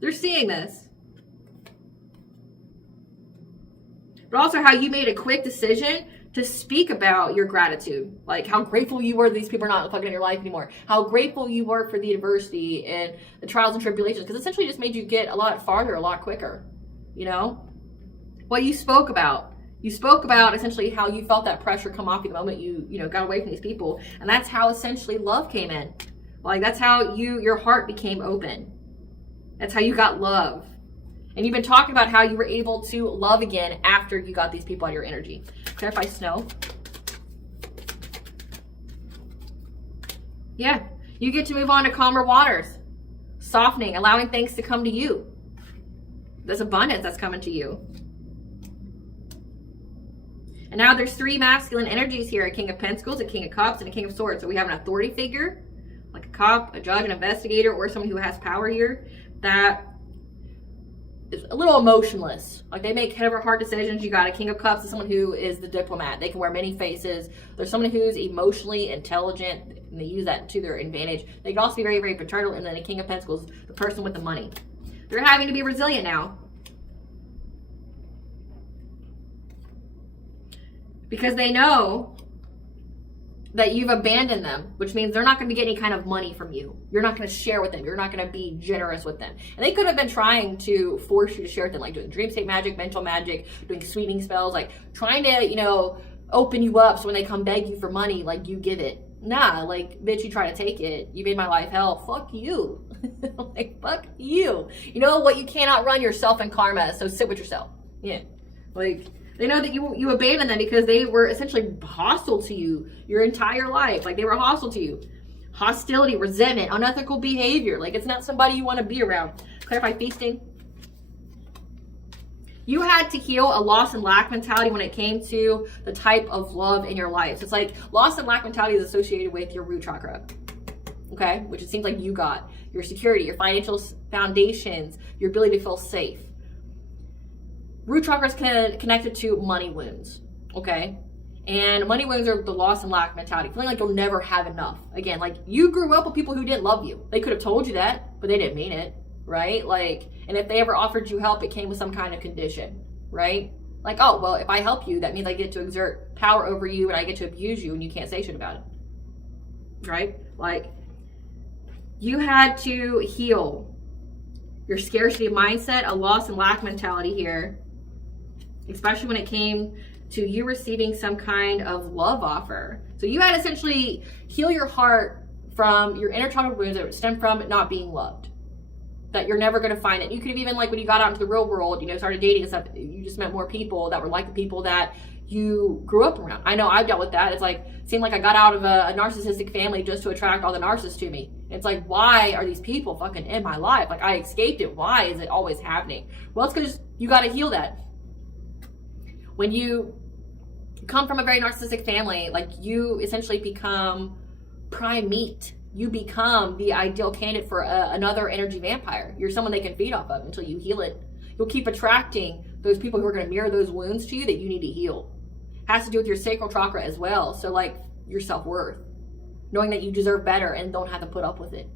They're seeing this. But also how you made a quick decision to speak about your gratitude, like how grateful you were that these people are not fucking in your life anymore, how grateful you were for the adversity and the trials and tribulations, because essentially just made you get a lot farther, a lot quicker, you know? What you spoke about essentially how you felt that pressure come off you the moment you got away from these people, and that's how essentially love came in. Like that's how your heart became open. That's how you got love. And you've been talking about how you were able to love again after you got these people out of your energy. Clarify snow. Yeah, you get to move on to calmer waters. Softening, allowing things to come to you. There's abundance that's coming to you. And now there's three masculine energies here. A King of Pentacles, a King of Cups, and a King of Swords. So we have an authority figure, like a cop, a judge, an investigator, or someone who has power here that is a little emotionless. Like they make hard decisions. You got a King of Cups, is someone who is the diplomat. They can wear many faces. There's someone who's emotionally intelligent, and they use that to their advantage. They can also be very, very paternal. And then a King of Pentacles, the person with the money. They're having to be resilient now, because they know that you've abandoned them, which means they're not going to get any kind of money from you. You're not going to share with them. You're not going to be generous with them. And they could have been trying to force you to share with them, like doing dream state magic, mental magic, doing sweeping spells, like trying to, you know, open you up so when they come beg you for money, like you give it. Nah, like, bitch, you try to take it. You made my life hell. Fuck you. Like, fuck you. You know what? You cannot run yourself and karma, so sit with yourself. Yeah. Like, they know that you abandoned them because they were essentially hostile to you your entire life. Like, they were hostile to you. Hostility, resentment, unethical behavior. Like, it's not somebody you want to be around. Clarify feasting. You had to heal a loss and lack mentality when it came to the type of love in your life. So it's like loss and lack mentality is associated with your root chakra, okay? Which it seems like you got. Your security, your financial foundations, your ability to feel safe. Root chakra is connected to money wounds, okay? And money wounds are the loss and lack mentality. Feeling like you'll never have enough. Again, like you grew up with people who didn't love you. They could have told you that, but they didn't mean it, right? Like, and if they ever offered you help, it came with some kind of condition, right? Like, oh, well, if I help you, that means I get to exert power over you and I get to abuse you and you can't say shit about it, right? Like, you had to heal your scarcity mindset, a loss and lack mentality here, especially when it came to you receiving some kind of love offer. So you had to essentially heal your heart from your inner childhood wounds that stem from not being loved. That you're never going to find it. You could have even, like, when you got out into the real world, you know, started dating and stuff, you just met more people that were like the people that you grew up around. I know I've dealt with that. It's like, it seemed like I got out of a narcissistic family just to attract all the narcissists to me. It's like, why are these people fucking in my life? Like, I escaped it. Why is it always happening? Well, it's because you got to heal that. When you come from a very narcissistic family, like, you essentially become prime meat. You become the ideal candidate for another energy vampire. You're someone they can feed off of until you heal it. You'll keep attracting those people who are going to mirror those wounds to you that you need to heal. Has to do with your sacral chakra as well. So, like, your self-worth. Knowing that you deserve better and don't have to put up with it.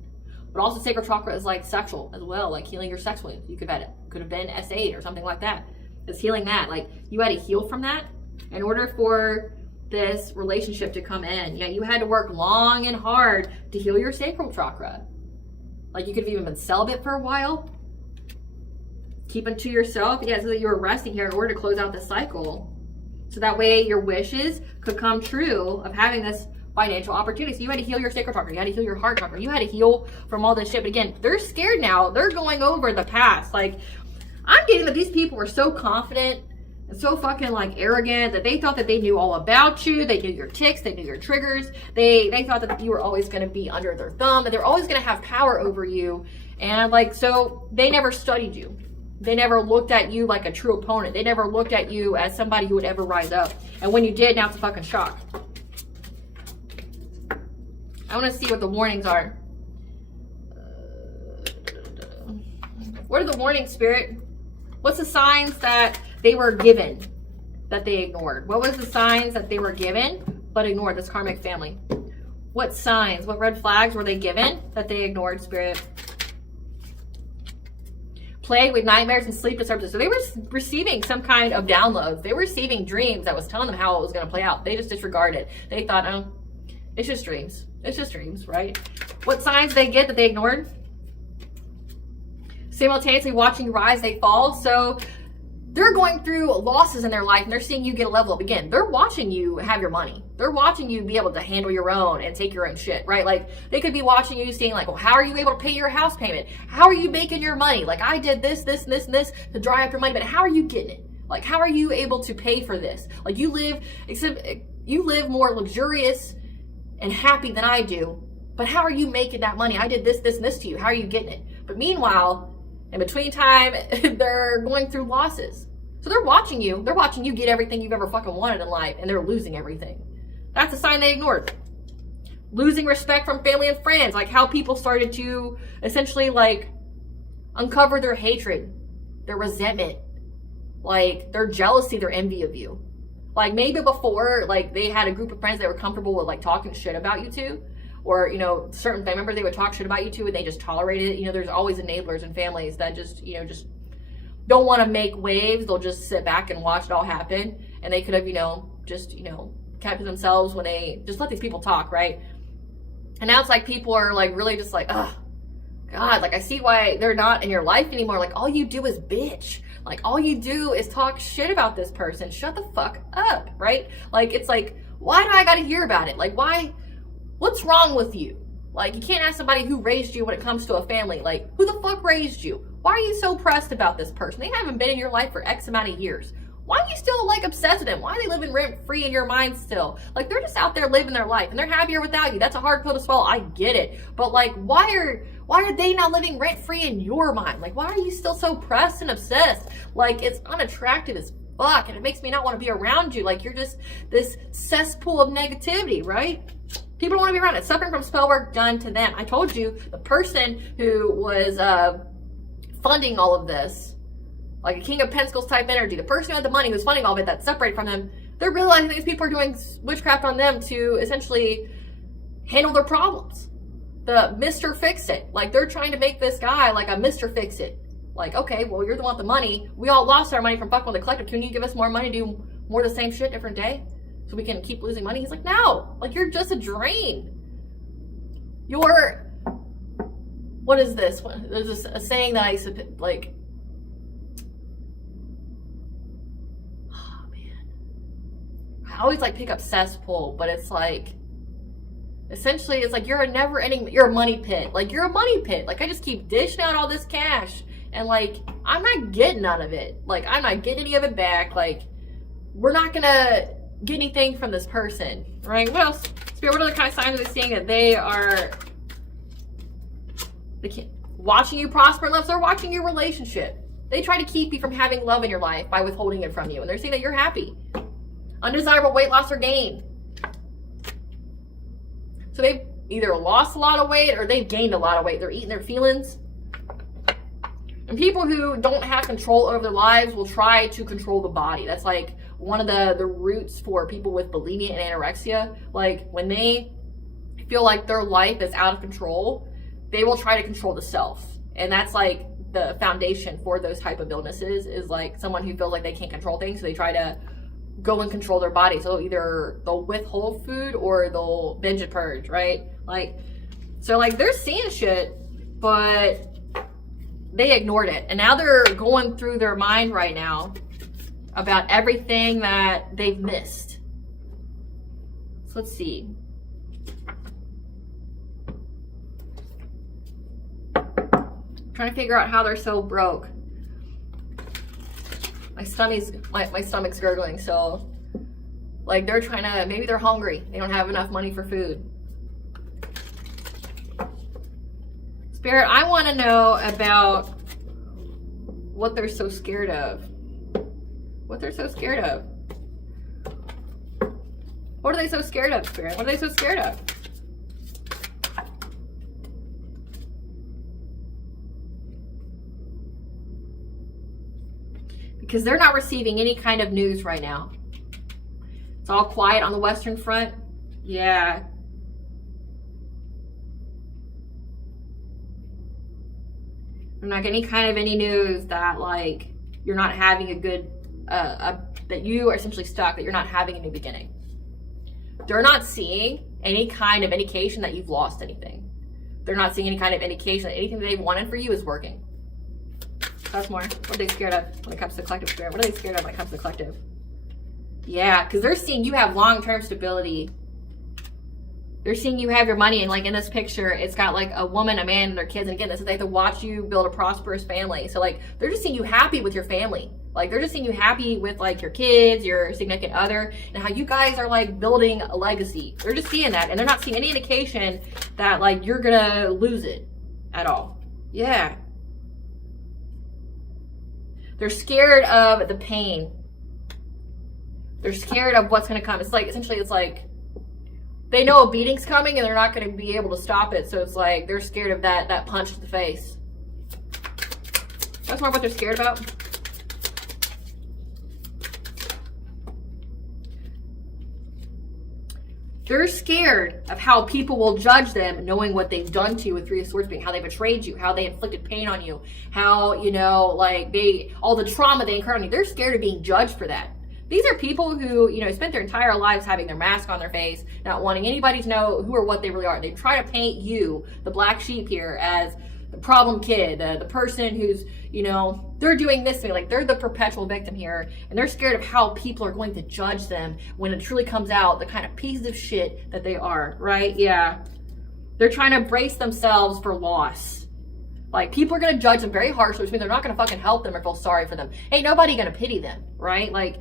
But also sacral chakra is like sexual as well, like healing your sex wounds. You could have been S8 or something like that. It's healing that. Like, you had to heal from that in order for this relationship to come in. Yeah, you had to work long and hard to heal your sacral chakra. Like, you could have even been celibate for a while, keeping to yourself, yeah, so that you were resting here in order to close out the cycle, so that way your wishes could come true of having this financial opportunity. So you had to heal your sacral chakra, you had to heal your heart chakra, you had to heal from all this shit. But again, they're scared now. They're going over the past. Like, I'm getting that these people were so confident and so fucking, like, arrogant that they thought that they knew all about you. They knew your tics, they knew your triggers. They thought that you were always going to be under their thumb, and they're always going to have power over you. And, like, so they never studied you. They never looked at you like a true opponent. They never looked at you as somebody who would ever rise up. And when you did, now it's a fucking shock. I want to see what the warnings are. What are the warnings, Spirit? What's the signs that they were given that they ignored? What was the signs that they were given but ignored? This karmic family. What signs, what red flags were they given that they ignored, Spirit? Plagued with nightmares and sleep disturbances. So they were receiving some kind of downloads. They were receiving dreams that was telling them how it was going to play out. They just disregarded. They thought, oh, it's just dreams. It's just dreams, right? What signs did they get that they ignored? Simultaneously watching rise, they fall. So they're going through losses in their life and they're seeing you get a level up again. They're watching you have your money. They're watching you be able to handle your own and take your own shit, right? Like, they could be watching you seeing, like, well, how are you able to pay your house payment? How are you making your money? Like, I did this, this, and this, and this to dry up your money, but how are you getting it? Like, how are you able to pay for this? Like, you live more luxurious and happy than I do, but how are you making that money? I did this, this, and this to you. How are you getting it? But meanwhile, in between time, they're going through losses. So they're watching you. They're watching you get everything you've ever fucking wanted in life, and they're losing everything. That's a sign they ignored. Losing respect from family and friends. Like, how people started to essentially, like, uncover their hatred, their resentment, like, their jealousy, their envy of you. Like, maybe before, like, they had a group of friends that were comfortable with, like, talking shit about you too. Or, you know, certain family members they would talk shit about you too, and they just tolerated it. You know, there's always enablers in families that just, you know, just don't want to make waves. They'll just sit back and watch it all happen. And they could have, you know, just, you know, kept to themselves when they just let these people talk, right? And now it's like people are like really just like, oh, God, like I see why they're not in your life anymore. Like all you do is bitch. Like all you do is talk shit about this person. Shut the fuck up, right? Like it's like, why do I gotta hear about it? Like why, what's wrong with you? Like you can't ask somebody who raised you when it comes to a family. Like who the fuck raised you? Why are you so pressed about this person? They haven't been in your life for X amount of years. Why are you still like obsessed with them? Why are they living rent free in your mind still? Like they're just out there living their life and they're happier without you. That's a hard pill to swallow. I get it. But like, why are they not living rent free in your mind? Like, why are you still so pressed and obsessed? Like it's unattractive as fuck and it makes me not want to be around you. Like you're just this cesspool of negativity, right? People don't want to be around it. Suffering from spell work done to them. I told you the person who was funding all of this, like a King of Pentacles type energy, the person who had the money who's funding all of it that's separated from them, they're realizing these people are doing witchcraft on them to essentially handle their problems. The Mr. Fix-It. Like they're trying to make this guy like a Mr. Fix-It. Like, okay, well, you're the one with the money. We all lost our money from fucking with the collective. Can you give us more money to do more of the same shit different day? So we can keep losing money? He's like, no. Like, you're just a drain. You're... What is this? There's a saying that I used to, like... Oh, man. I always, like, pick up cesspool, but it's like... Essentially, it's like you're a never-ending... You're a money pit. Like, you're a money pit. Like, I just keep dishing out all this cash. And, like, I'm not getting none of it. Like, I'm not getting any of it back. Like, we're not gonna get anything from this person, right? What else? Spirit, what other kind of signs are they seeing that they can't watching you prosper in love? So they're watching your relationship. They try to keep you from having love in your life by withholding it from you. And they're saying that you're happy. Undesirable weight loss or gain. So they've either lost a lot of weight or they've gained a lot of weight. They're eating their feelings. And people who don't have control over their lives will try to control the body. That's like one of the roots for people with bulimia and anorexia. Like when they feel like their life is out of control, they will try to control the self. And that's like the foundation for those type of illnesses, is like someone who feels like they can't control things. So they try to go and control their body. So either they'll withhold food or they'll binge and purge, right? Like, so like they're seeing shit, but they ignored it. And now they're going through their mind right now about everything that they've missed. So let's see. Trying to figure out how they're so broke. My stomach's gurgling, so like they're trying to, maybe they're hungry. They don't have enough money for food. Spirit, I want to know about what they're so scared of. What they're so scared of. What are they so scared of, Spirit? What are they so scared of? Because they're not receiving any kind of news right now. It's all quiet on the Western Front. Yeah. They're not getting any news that like you're not having a good, that you are essentially stuck, that you're not having a new beginning. They're not seeing any kind of indication that you've lost anything. They're not seeing any kind of indication that anything that they wanted for you is working. That's more. What are they scared of when it comes to collective, Spirit? What are they scared of when it comes to collective? Yeah, because they're seeing you have long-term stability. They're seeing you have your money, and like in this picture, it's got like a woman, a man, and their kids. And again, this is, they have to watch you build a prosperous family. So like, they're just seeing you happy with your family. Like they're just seeing you happy with like your kids, your significant other, and how you guys are like building a legacy. They're just seeing that, and they're not seeing any indication that like you're gonna lose it at all. Yeah. They're scared of the pain. They're scared of what's gonna come. It's like, essentially, it's like, they know a beating's coming and they're not going to be able to stop it. So it's like they're scared of that punch to the face. That's more what they're scared about. They're scared of how people will judge them, knowing what they've done to you with Three of Swords being, how they betrayed you, how they inflicted pain on you, how, you know, like all the trauma they incurred on you. They're scared of being judged for that. These are people who, you know, spent their entire lives having their mask on their face, not wanting anybody to know who or what they really are. They try to paint you, the black sheep here, as the problem kid, the person who's, you know, they're doing this thing, like they're the perpetual victim here, and they're scared of how people are going to judge them when it truly comes out the kind of pieces of shit that they are, right? Yeah. They're trying to brace themselves for loss. Like, people are going to judge them very harshly, which means they're not going to fucking help them or feel sorry for them. Ain't nobody going to pity them, right? Like,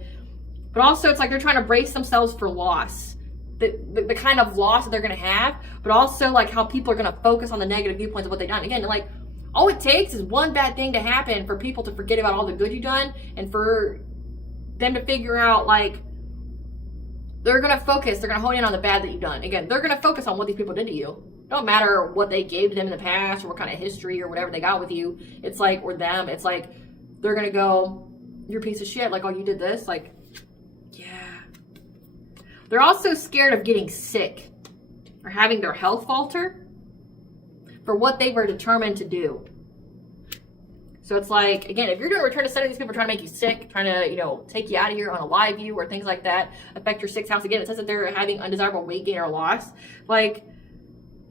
but also it's like they're trying to brace themselves for loss. The kind of loss that they're going to have, but also like how people are going to focus on the negative viewpoints of what they've done. Again, like, all it takes is one bad thing to happen for people to forget about all the good you've done, and for them to figure out, like, they're going to focus, they're going to hone in on the bad that you've done. Again, they're going to focus on what these people did to you. It don't matter what they gave to them in the past or what kind of history or whatever they got with you. It's like, or them, it's like, they're going to go, you're a piece of shit. Like, oh, you did this? Like, yeah. They're also scared of getting sick or having their health falter for what they were determined to do. So it's like, again, if you're doing return to sender, these people are trying to make you sick, trying to, you know, take you out of here, unalive you, or things like that, affect your 6th house. Again, it says that they're having undesirable weight gain or loss. Like,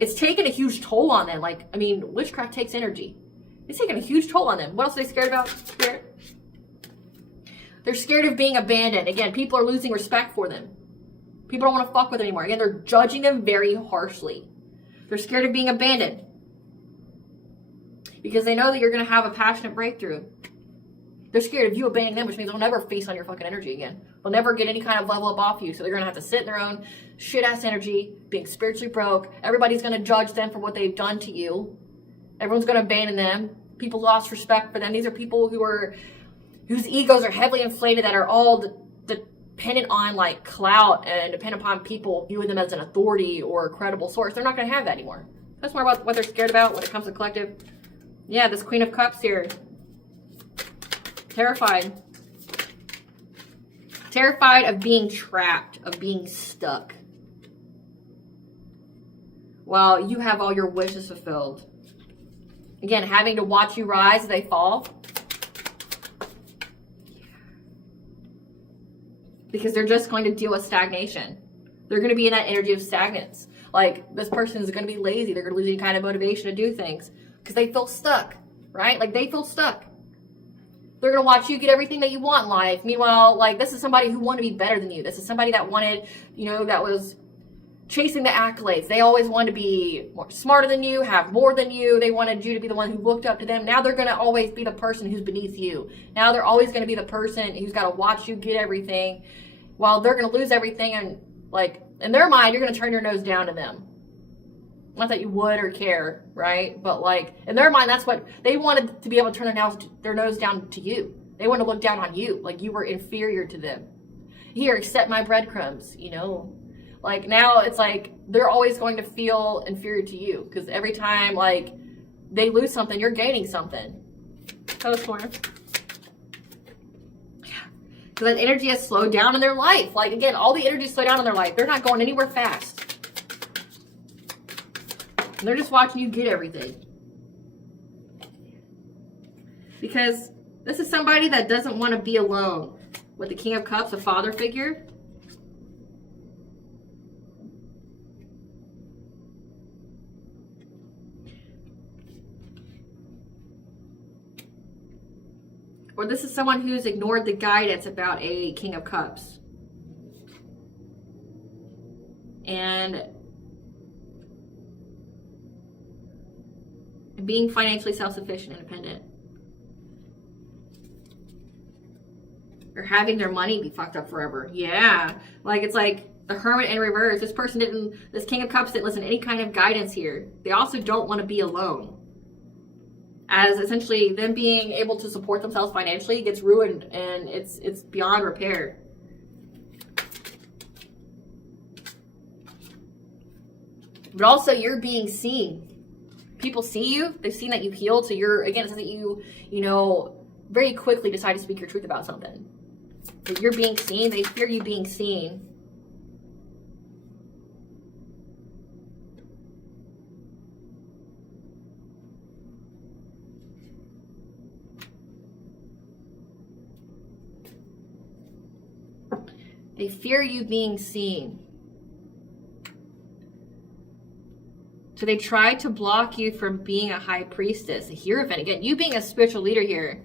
it's taken a huge toll on them. Like, I mean, witchcraft takes energy. It's taken a huge toll on them. What else are they scared about? They're scared of being abandoned. Again, people are losing respect for them. People don't want to fuck with them anymore. Again, they're judging them very harshly. They're scared of being abandoned because they know that you're going to have a passionate breakthrough. They're scared of you abandoning them, which means they'll never feast on your fucking energy again. They'll never get any kind of level up off you. So they're going to have to sit in their own shit-ass energy, being spiritually broke. Everybody's going to judge them for what they've done to you. Everyone's going to abandon them. People lost respect for them. These are people whose egos are heavily inflated, that are all dependent on, like, clout and dependent upon people viewing them as an authority or a credible source. They're not going to have that anymore. That's more about what they're scared about when it comes to collective. Yeah, this Queen of Cups here. Terrified. Terrified of being trapped, of being stuck, while you have all your wishes fulfilled. Again, having to watch you rise as they fall. Because they're just going to deal with stagnation. They're going to be in that energy of stagnance. Like, this person is going to be lazy. They're going to lose any kind of motivation to do things because they feel stuck, right? Like, they feel stuck. They're going to watch you get everything that you want in life. Meanwhile, like, this is somebody who wanted to be better than you. This is somebody that wanted, you know, that was chasing the accolades. They always wanted to be more smarter than you, have more than you. They wanted you to be the one who looked up to them. Now they're going to always be the person who's beneath you. Now they're always going to be the person who's got to watch you get everything, while they're going to lose everything. And, like, in their mind, you're going to turn your nose down to them. Not that you would or care, right? But, like, in their mind, that's what they wanted, to be able to turn their nose down to you. They want to look down on you, like you were inferior to them. Here, accept my breadcrumbs, you know? Like, now it's like they're always going to feel inferior to you, because every time, like, they lose something, you're gaining something. Post corner. Because that energy has slowed down in their life. Like, again, all the energy slowed down in their life. They're not going anywhere fast. And they're just watching you get everything. Because this is somebody that doesn't want to be alone. With the King of Cups, a father figure. Or this is someone who's ignored the guidance about a King of Cups. And being financially self-sufficient, independent. Or having their money be fucked up forever. Yeah. Like, it's like the Hermit in reverse. This King of Cups didn't listen to any kind of guidance here. They also don't want to be alone. As essentially them being able to support themselves financially gets ruined, and it's beyond repair. But also, you're being seen. People see you. They've seen that you've healed. So you're, again, it says that you know, very quickly decide to speak your truth about something. But you're being seen. They fear you being seen. They fear you being seen. So they try to block you from being a high priestess, a hierophant. Again, you being a spiritual leader here.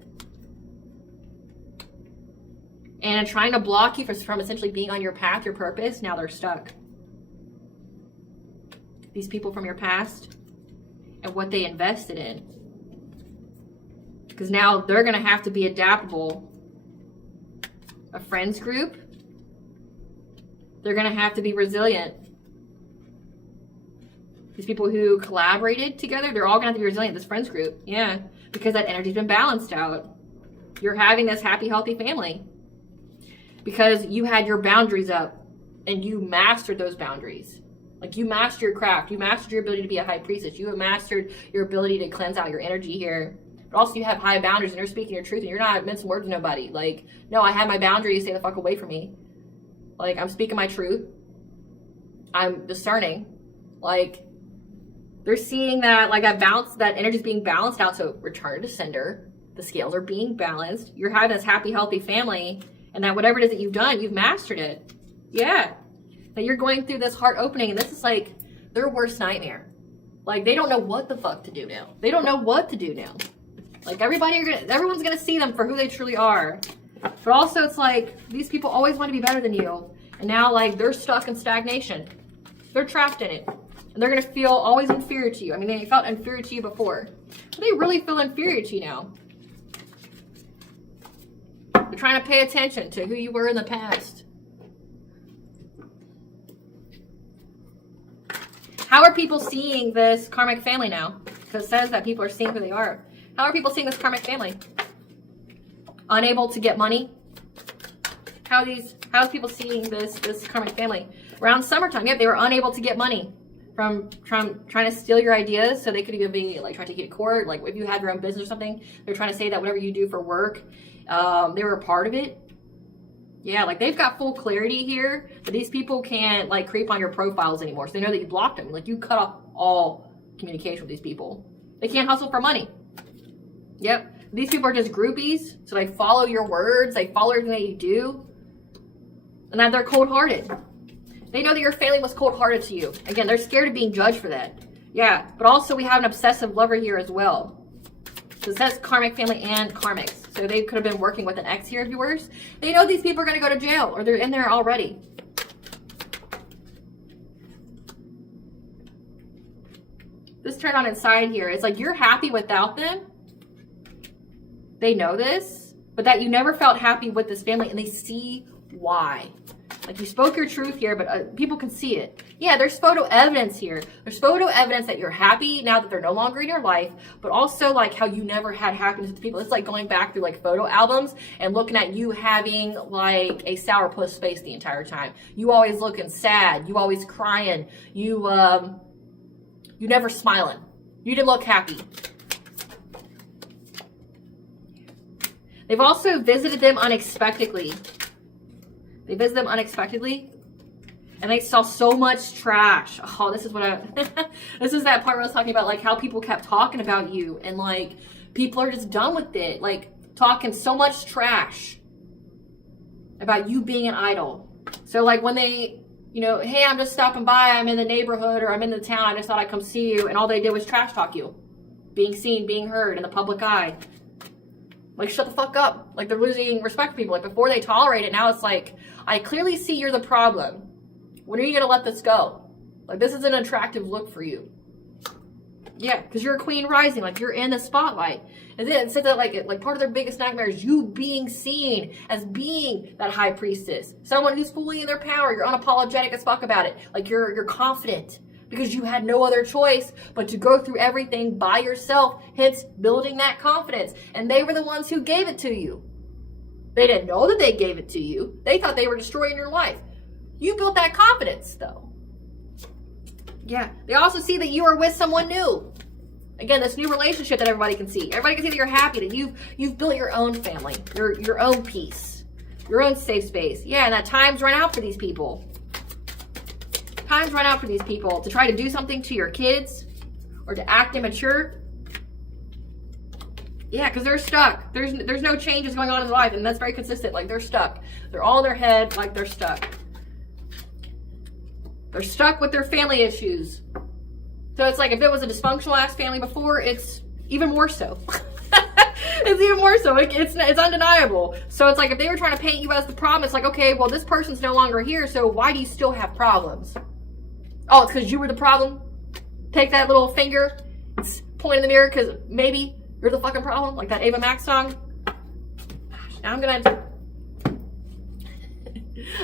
And trying to block you from essentially being on your path, your purpose. Now they're stuck. These people from your past and what they invested in. Because now they're going to have to be adaptable. A friends group. They're going to have to be resilient. These people who collaborated together, they're all going to have to be resilient. This friends group. Yeah. Because that energy's been balanced out. You're having this happy, healthy family. Because you had your boundaries up. And you mastered those boundaries. Like you mastered your craft. You mastered your ability to be a high priestess. You have mastered your ability to cleanse out your energy here. But also you have high boundaries and you're speaking your truth. And you're not mincing words with nobody. Like, no, I have my boundaries. Stay the fuck away from me. Like, I'm speaking my truth. I'm discerning. Like, they're seeing that, like, that energy's being balanced out. So return to sender. The scales are being balanced. You're having this happy, healthy family. And that whatever it is that you've done, you've mastered it. Yeah. That you're going through this heart opening. And this is like their worst nightmare. Like, they don't know what the fuck to do now. They don't know what to do now. Like, everyone's going to see them for who they truly are. But also, it's like, these people always want to be better than you. And now, like, they're stuck in stagnation. They're trapped in it. And they're going to feel always inferior to you. I mean, they felt inferior to you before. But they really feel inferior to you now. They're trying to pay attention to who you were in the past. How are people seeing this karmic family now? Because it says that people are seeing who they are. How are people seeing this karmic family? Unable to get money? How is people seeing this karmic family? Around summertime, yep, they were unable to get money from trying to steal your ideas, so they could even be like trying to take you to court. Like if you had your own business or something, they're trying to say that whatever you do for work, they were a part of it. Yeah, like they've got full clarity here, but these people can't like creep on your profiles anymore. So they know that you blocked them. Like you cut off all communication with these people. They can't hustle for money. Yep. These people are just groupies. So they follow your words. They follow everything that you do. And that they're cold-hearted. They know that your family was cold-hearted to you. Again, they're scared of being judged for that. Yeah. But also we have an obsessive lover here as well. So it says karmic family and karmics. So they could have been working with an ex here of yours. They know these people are going to go to jail or they're in there already. This turn on inside here, it's like you're happy without them. They know this, but that you never felt happy with this family and they see why. Like you spoke your truth here, but people can see it. Yeah, there's photo evidence here. There's photo evidence that you're happy now that they're no longer in your life, but also like how you never had happiness with people. It's like going back through like photo albums and looking at you having like a sourpuss face the entire time. You always looking sad. You always crying. You never smiling. You didn't look happy. They've also visited them unexpectedly. They visited them unexpectedly. And they saw so much trash. Oh, this is what this is that part where I was talking about, like, how people kept talking about you. And, like, people are just done with it. Like, talking so much trash about you being an idol. So, like, when they, you know, hey, I'm just stopping by. I'm in the neighborhood or I'm in the town. I just thought I'd come see you. And all they did was trash talk you. Being seen, being heard in the public eye. Like, shut the fuck up. Like, they're losing respect for people. Like, before they tolerate it, now it's like, I clearly see you're the problem. When are you going to let this go? Like, this is an attractive look for you. Yeah, because you're a queen rising. Like, you're in the spotlight. And then it said that, like part of their biggest nightmare is you being seen as being that high priestess. Someone who's fully in their power. You're unapologetic as fuck about it. Like, you're confident. Because you had no other choice but to go through everything by yourself, hence building that confidence. And they were the ones who gave it to you. They didn't know that they gave it to you. They thought they were destroying your life. You built that confidence, though. Yeah. They also see that you are with someone new. Again, this new relationship that everybody can see. Everybody can see that you're happy, that you've built your own family, your own peace, your own safe space. Yeah, and that time's run out for these people. Time's run out for these people to try to do something to your kids or to act immature. Yeah, because they're stuck. There's no changes going on in their life, and that's very consistent. Like, they're stuck. They're all in their head, like they're stuck. They're stuck with their family issues. So it's like, if it was a dysfunctional ass family before, it's even more so. It's even more so. It's undeniable. So it's like, if they were trying to paint you as the problem, it's like, okay, well, this person's no longer here, so why do you still have problems? Oh, it's because you were the problem? Take that little finger, point in the mirror, because maybe you're the fucking problem, like that Ava Max song. Now I'm gonna...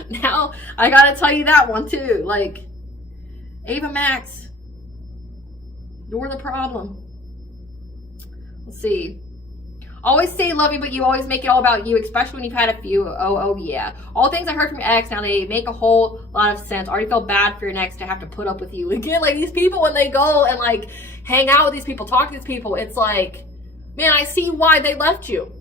Now, I gotta tell you that one too. Like, Ava Max, you're the problem. Let's see. Always say love you, but you always make it all about you, especially when you've had a few. Oh yeah. All things I heard from your ex, now they make a whole lot of sense. Already feel bad for your ex to have to put up with you. Again, like, these people, when they go and like hang out with these people, talk to these people, it's like, man, I see why they left you.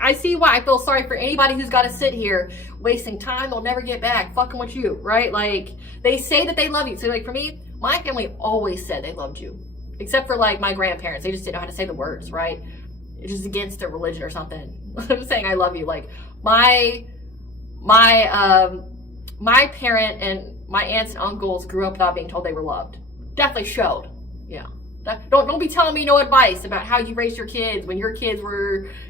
I see why. I feel sorry for anybody who's got to sit here wasting time. They'll never get back fucking with you, right? Like, they say that they love you. So like, for me, my family always said they loved you, except for like my grandparents. They just didn't know how to say the words, right? It's just against their religion or something. I'm saying I love you. Like, my parent and my aunts and uncles grew up without being told they were loved. Definitely showed. Yeah. Don't be telling me no advice about how you raised your kids when your kids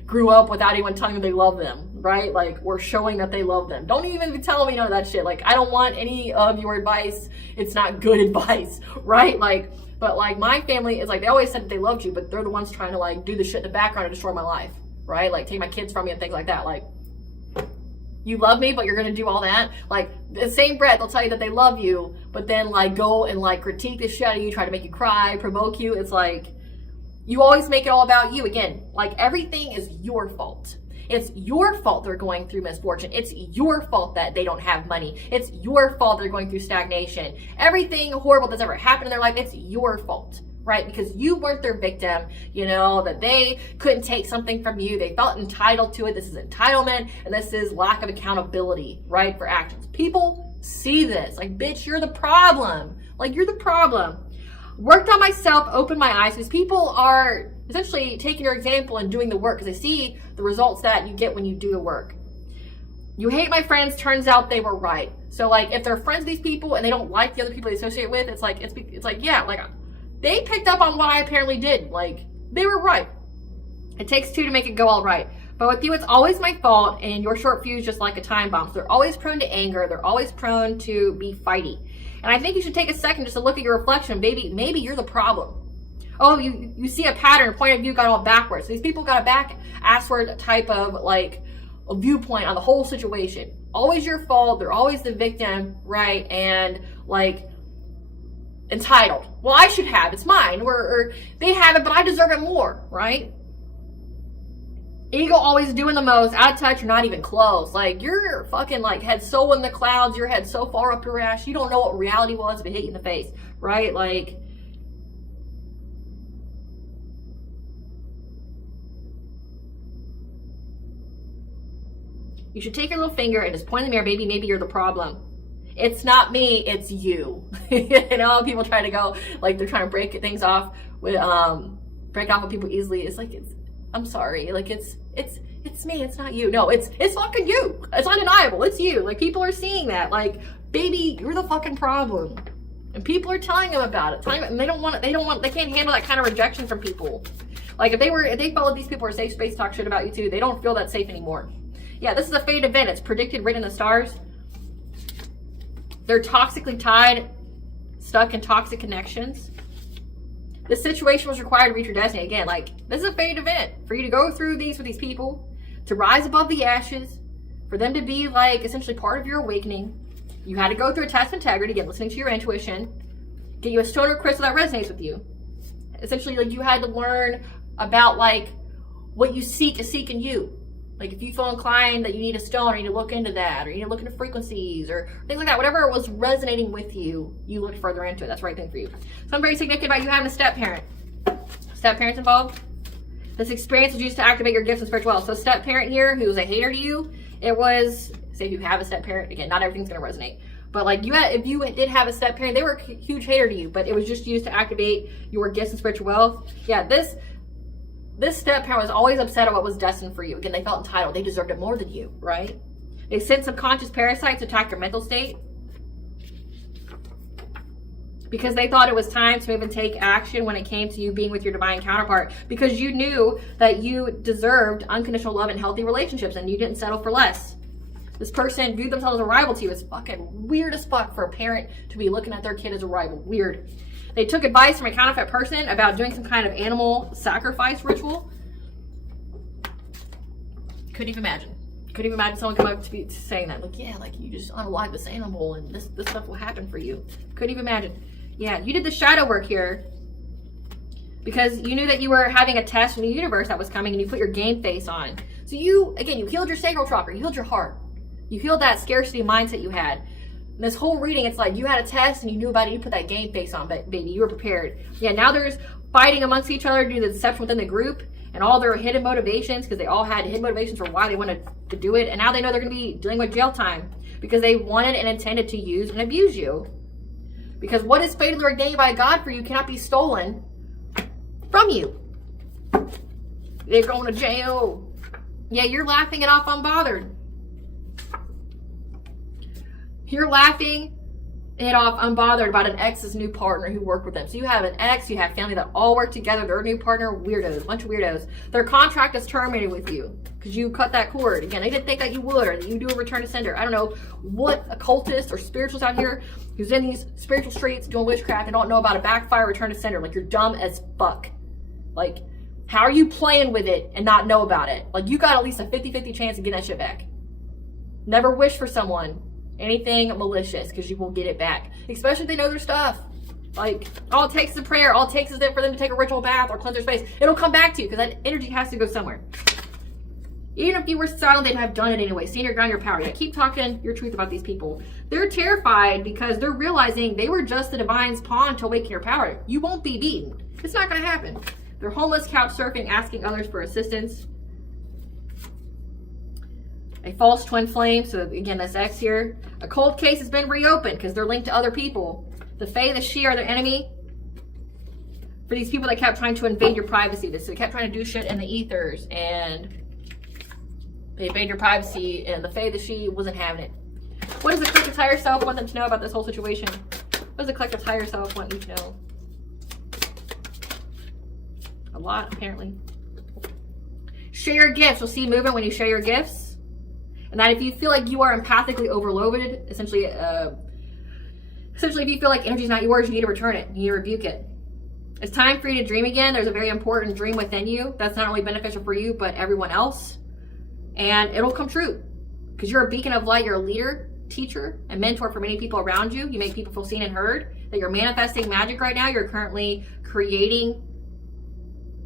grew up without anyone telling them they love them, right? Like, or showing that they love them. Don't even be telling me none of that shit. Like, I don't want any of your advice. It's not good advice, right? Like, but like, my family is like, they always said that they loved you, but they're the ones trying to like do the shit in the background and destroy my life, right? Like, take my kids from me and things like that. Like, you love me, but you're gonna do all that? Like, the same breath, they'll tell you that they love you, but then like go and like critique the shit out of you, try to make you cry, provoke you. It's like, you always make it all about you. Again, like, everything is your fault. It's your fault they're going through misfortune. It's your fault that they don't have money. It's your fault they're going through stagnation. Everything horrible that's ever happened in their life, it's your fault, right? Because you weren't their victim, you know, that they couldn't take something from you. They felt entitled to it. This is entitlement, and this is lack of accountability, right, for actions. People see this. Like, bitch, you're the problem. Like, you're the problem. Worked on myself, opened my eyes, because people are essentially taking your example and doing the work, because they see the results that you get when you do the work. You hate my friends, turns out they were right. So like, if they're friends with these people and they don't like the other people they associate with, it's like, yeah, like, they picked up on what I apparently did. Like, they were right. It takes two to make it go all right. But with you, it's always my fault, and your short fuse just like a time bomb. So they're always prone to anger. They're always prone to be fighty. And I think you should take a second just to look at your reflection. Maybe you're the problem. Oh, you see a pattern, point of view got all backwards. So these people got a back-assward type of like a viewpoint on the whole situation. Always your fault. They're always the victim, right? And like, entitled. Well, I should have. It's mine. Or they have it, but I deserve it more, right? Ego always doing the most. Out of touch. You're not even close. Like, you're fucking like head so in the clouds. Your head so far up your ass. You don't know what reality was if it hit you in the face, right? Like, you should take your little finger and just point in the mirror, baby. Maybe you're the problem. It's not me, it's you. You know, people try to go, like, they're trying to break things off with, break off with people easily. It's like, I'm sorry. Like, it's me, it's not you. No, it's fucking you. It's undeniable. It's you. Like, people are seeing that. Like, baby, you're the fucking problem. And people are telling them about it. And they can't handle that kind of rejection from people. Like, if they felt like these people are safe space, talk shit about you too, they don't feel that safe anymore. Yeah, this is a fate event. It's predicted, written in the stars. They're toxically tied, stuck in toxic connections. This situation was required to reach your destiny. Again, like, this is a fate event for you to go through these with these people, to rise above the ashes, for them to be like essentially part of your awakening. You had to go through a test of integrity, again, listening to your intuition, get you a stone or crystal that resonates with you. Essentially, like, you had to learn about like what you seek in you. Like, if you feel inclined that you need a stone, or you need to look into that, or you need to look into frequencies, or things like that, whatever was resonating with you, you looked further into it. That's the right thing for you. Something very significant about you having a step-parent. Step-parents involved. This experience was used to activate your gifts and spiritual wealth. So step-parent here, who was a hater to you, it was, say if you have a step-parent, again, not everything's going to resonate. But like, if you did have a step-parent, they were a huge hater to you, but it was just used to activate your gifts and spiritual wealth. Yeah, this this step parent was always upset at what was destined for you. Again, they felt entitled. They deserved it more than you, right? They sent subconscious parasites to attack your mental state because they thought it was time to move and take action when it came to you being with your divine counterpart, because you knew that you deserved unconditional love and healthy relationships and you didn't settle for less. This person viewed themselves as a rival to you. It's fucking weird as fuck for a parent to be looking at their kid as a rival. Weird. They took advice from a counterfeit person about doing some kind of animal sacrifice ritual. Couldn't even imagine. Couldn't even imagine someone come up to be saying that. Like, yeah, like you just unalive this animal and this stuff will happen for you. Couldn't even imagine. Yeah, you did the shadow work here because you knew that you were having a test from the universe that was coming and you put your game face on. So you, again, you healed your sacral chakra, you healed your heart. You healed that scarcity mindset you had. And this whole reading, it's like you had a test and you knew about it, you put that game face on, but baby, you were prepared. Yeah, now there's fighting amongst each other due to the deception within the group and all their hidden motivations, because they all had hidden motivations for why they wanted to do it. And now they know they're going to be dealing with jail time because they wanted and intended to use and abuse you. Because what is fatally ordained by God for you cannot be stolen from you. They're going to jail. Yeah, you're laughing it off unbothered. You're laughing it off unbothered about an ex's new partner who worked with them. So you have an ex, you have family that all work together. Their new partner, weirdos, a bunch of weirdos. Their contract is terminated with you because you cut that cord. Again, they didn't think that you would, or that you do a return to sender. I don't know what occultists or spirituals out here who's in these spiritual streets doing witchcraft and don't know about a backfire return to sender. Like, you're dumb as fuck. Like, how are you playing with it and not know about it? Like, you got at least a 50-50 chance of getting that shit back. Never wish for someone anything malicious, because you will get it back, especially if they know their stuff. Like, all it takes is a prayer, all it takes is for them to take a ritual bath or cleanse their space. It'll come back to you because that energy has to go somewhere. Even if you were silent, they'd have done it anyway. Stand your ground, your power. Yeah, keep talking your truth about these people. They're terrified because they're realizing they were just the divine's pawn to awaken your power. You won't be beaten. It's not going to happen. They're homeless, couch surfing, asking others for assistance. A false twin flame. So again, this X here. A cold case has been reopened because they're linked to other people. The Fae, the She are their enemy. For these people that kept trying to invade your privacy. So they kept trying to do shit in the ethers and they invade your privacy, and the Fae, the She wasn't having it. What does the collective higher self want them to know about this whole situation? What does the collective higher self want you to know? A lot, apparently. Share your gifts. You'll see movement when you share your gifts. And that if you feel like you are empathically overloaded, essentially if you feel like energy is not yours, you need to return it. You need to rebuke it. It's time for you to dream again. There's a very important dream within you that's not only beneficial for you, but everyone else. And it'll come true because you're a beacon of light. You're a leader, teacher, and mentor for many people around you. You make people feel seen and heard. That you're manifesting magic right now. You're currently creating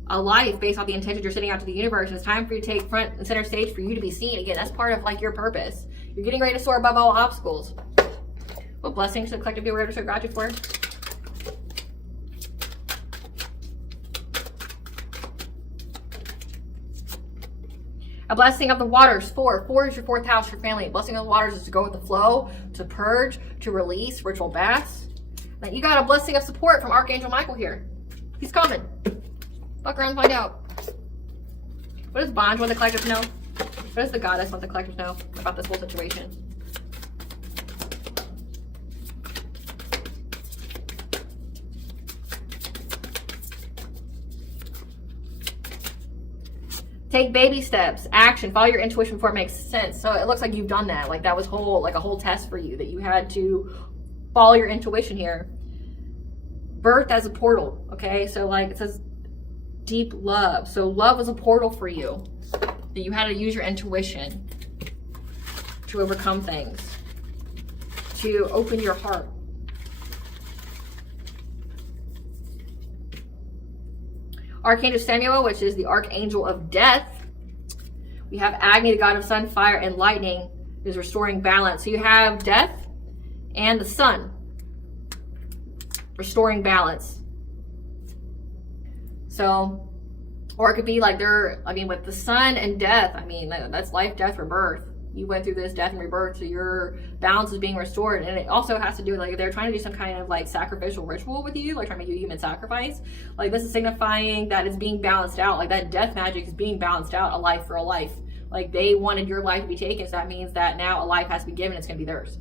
a life based on the intentions you're sending out to the universe. And it's time for you to take front and center stage for you to be seen. Again, that's part of like your purpose. You're getting ready to soar above all obstacles. What blessings to the collective be aware of so gratitude for? A blessing of the waters, 4. 4 is your 4th house, your family. A blessing of the waters is to go with the flow, to purge, to release, ritual baths. Now you got a blessing of support from Archangel Michael here. He's coming. Fuck around and find out. What does Bond want the collective to know? What does the goddess want the collective to know about this whole situation? Take baby steps, action, follow your intuition before it makes sense. So it looks like you've done that. Like that was a whole test for you, that you had to follow your intuition here. Birth as a portal, okay? So like it says deep love. So love was a portal for you, that you had to use your intuition to overcome things, to open your heart. Archangel Samuel, which is the archangel of death. We have Agni, the god of sun, fire, and lightning, is restoring balance. So you have death and the sun restoring balance. So, or it could be like with the sun and death, that's life, death, or birth. You went through this death and rebirth, so your balance is being restored. And it also has to do with, like, if they're trying to do some kind of like sacrificial ritual with you, like trying to make you human sacrifice, like this is signifying that it's being balanced out. Like that death magic is being balanced out, a life for a life. Like they wanted your life to be taken, so that means that now a life has to be given. It's going to be theirs.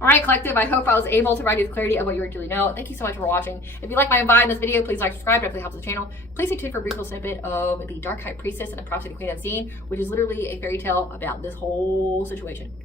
All right, collective, I hope I was able to provide you with clarity of what you really know. Thank you so much for watching. If you like my vibe in this video, please like, subscribe. It definitely helps the channel. Please stay tuned for a brief little snippet of the Dark High Priestess and the Prophecy of the Queen Unseen, which is literally a fairy tale about this whole situation.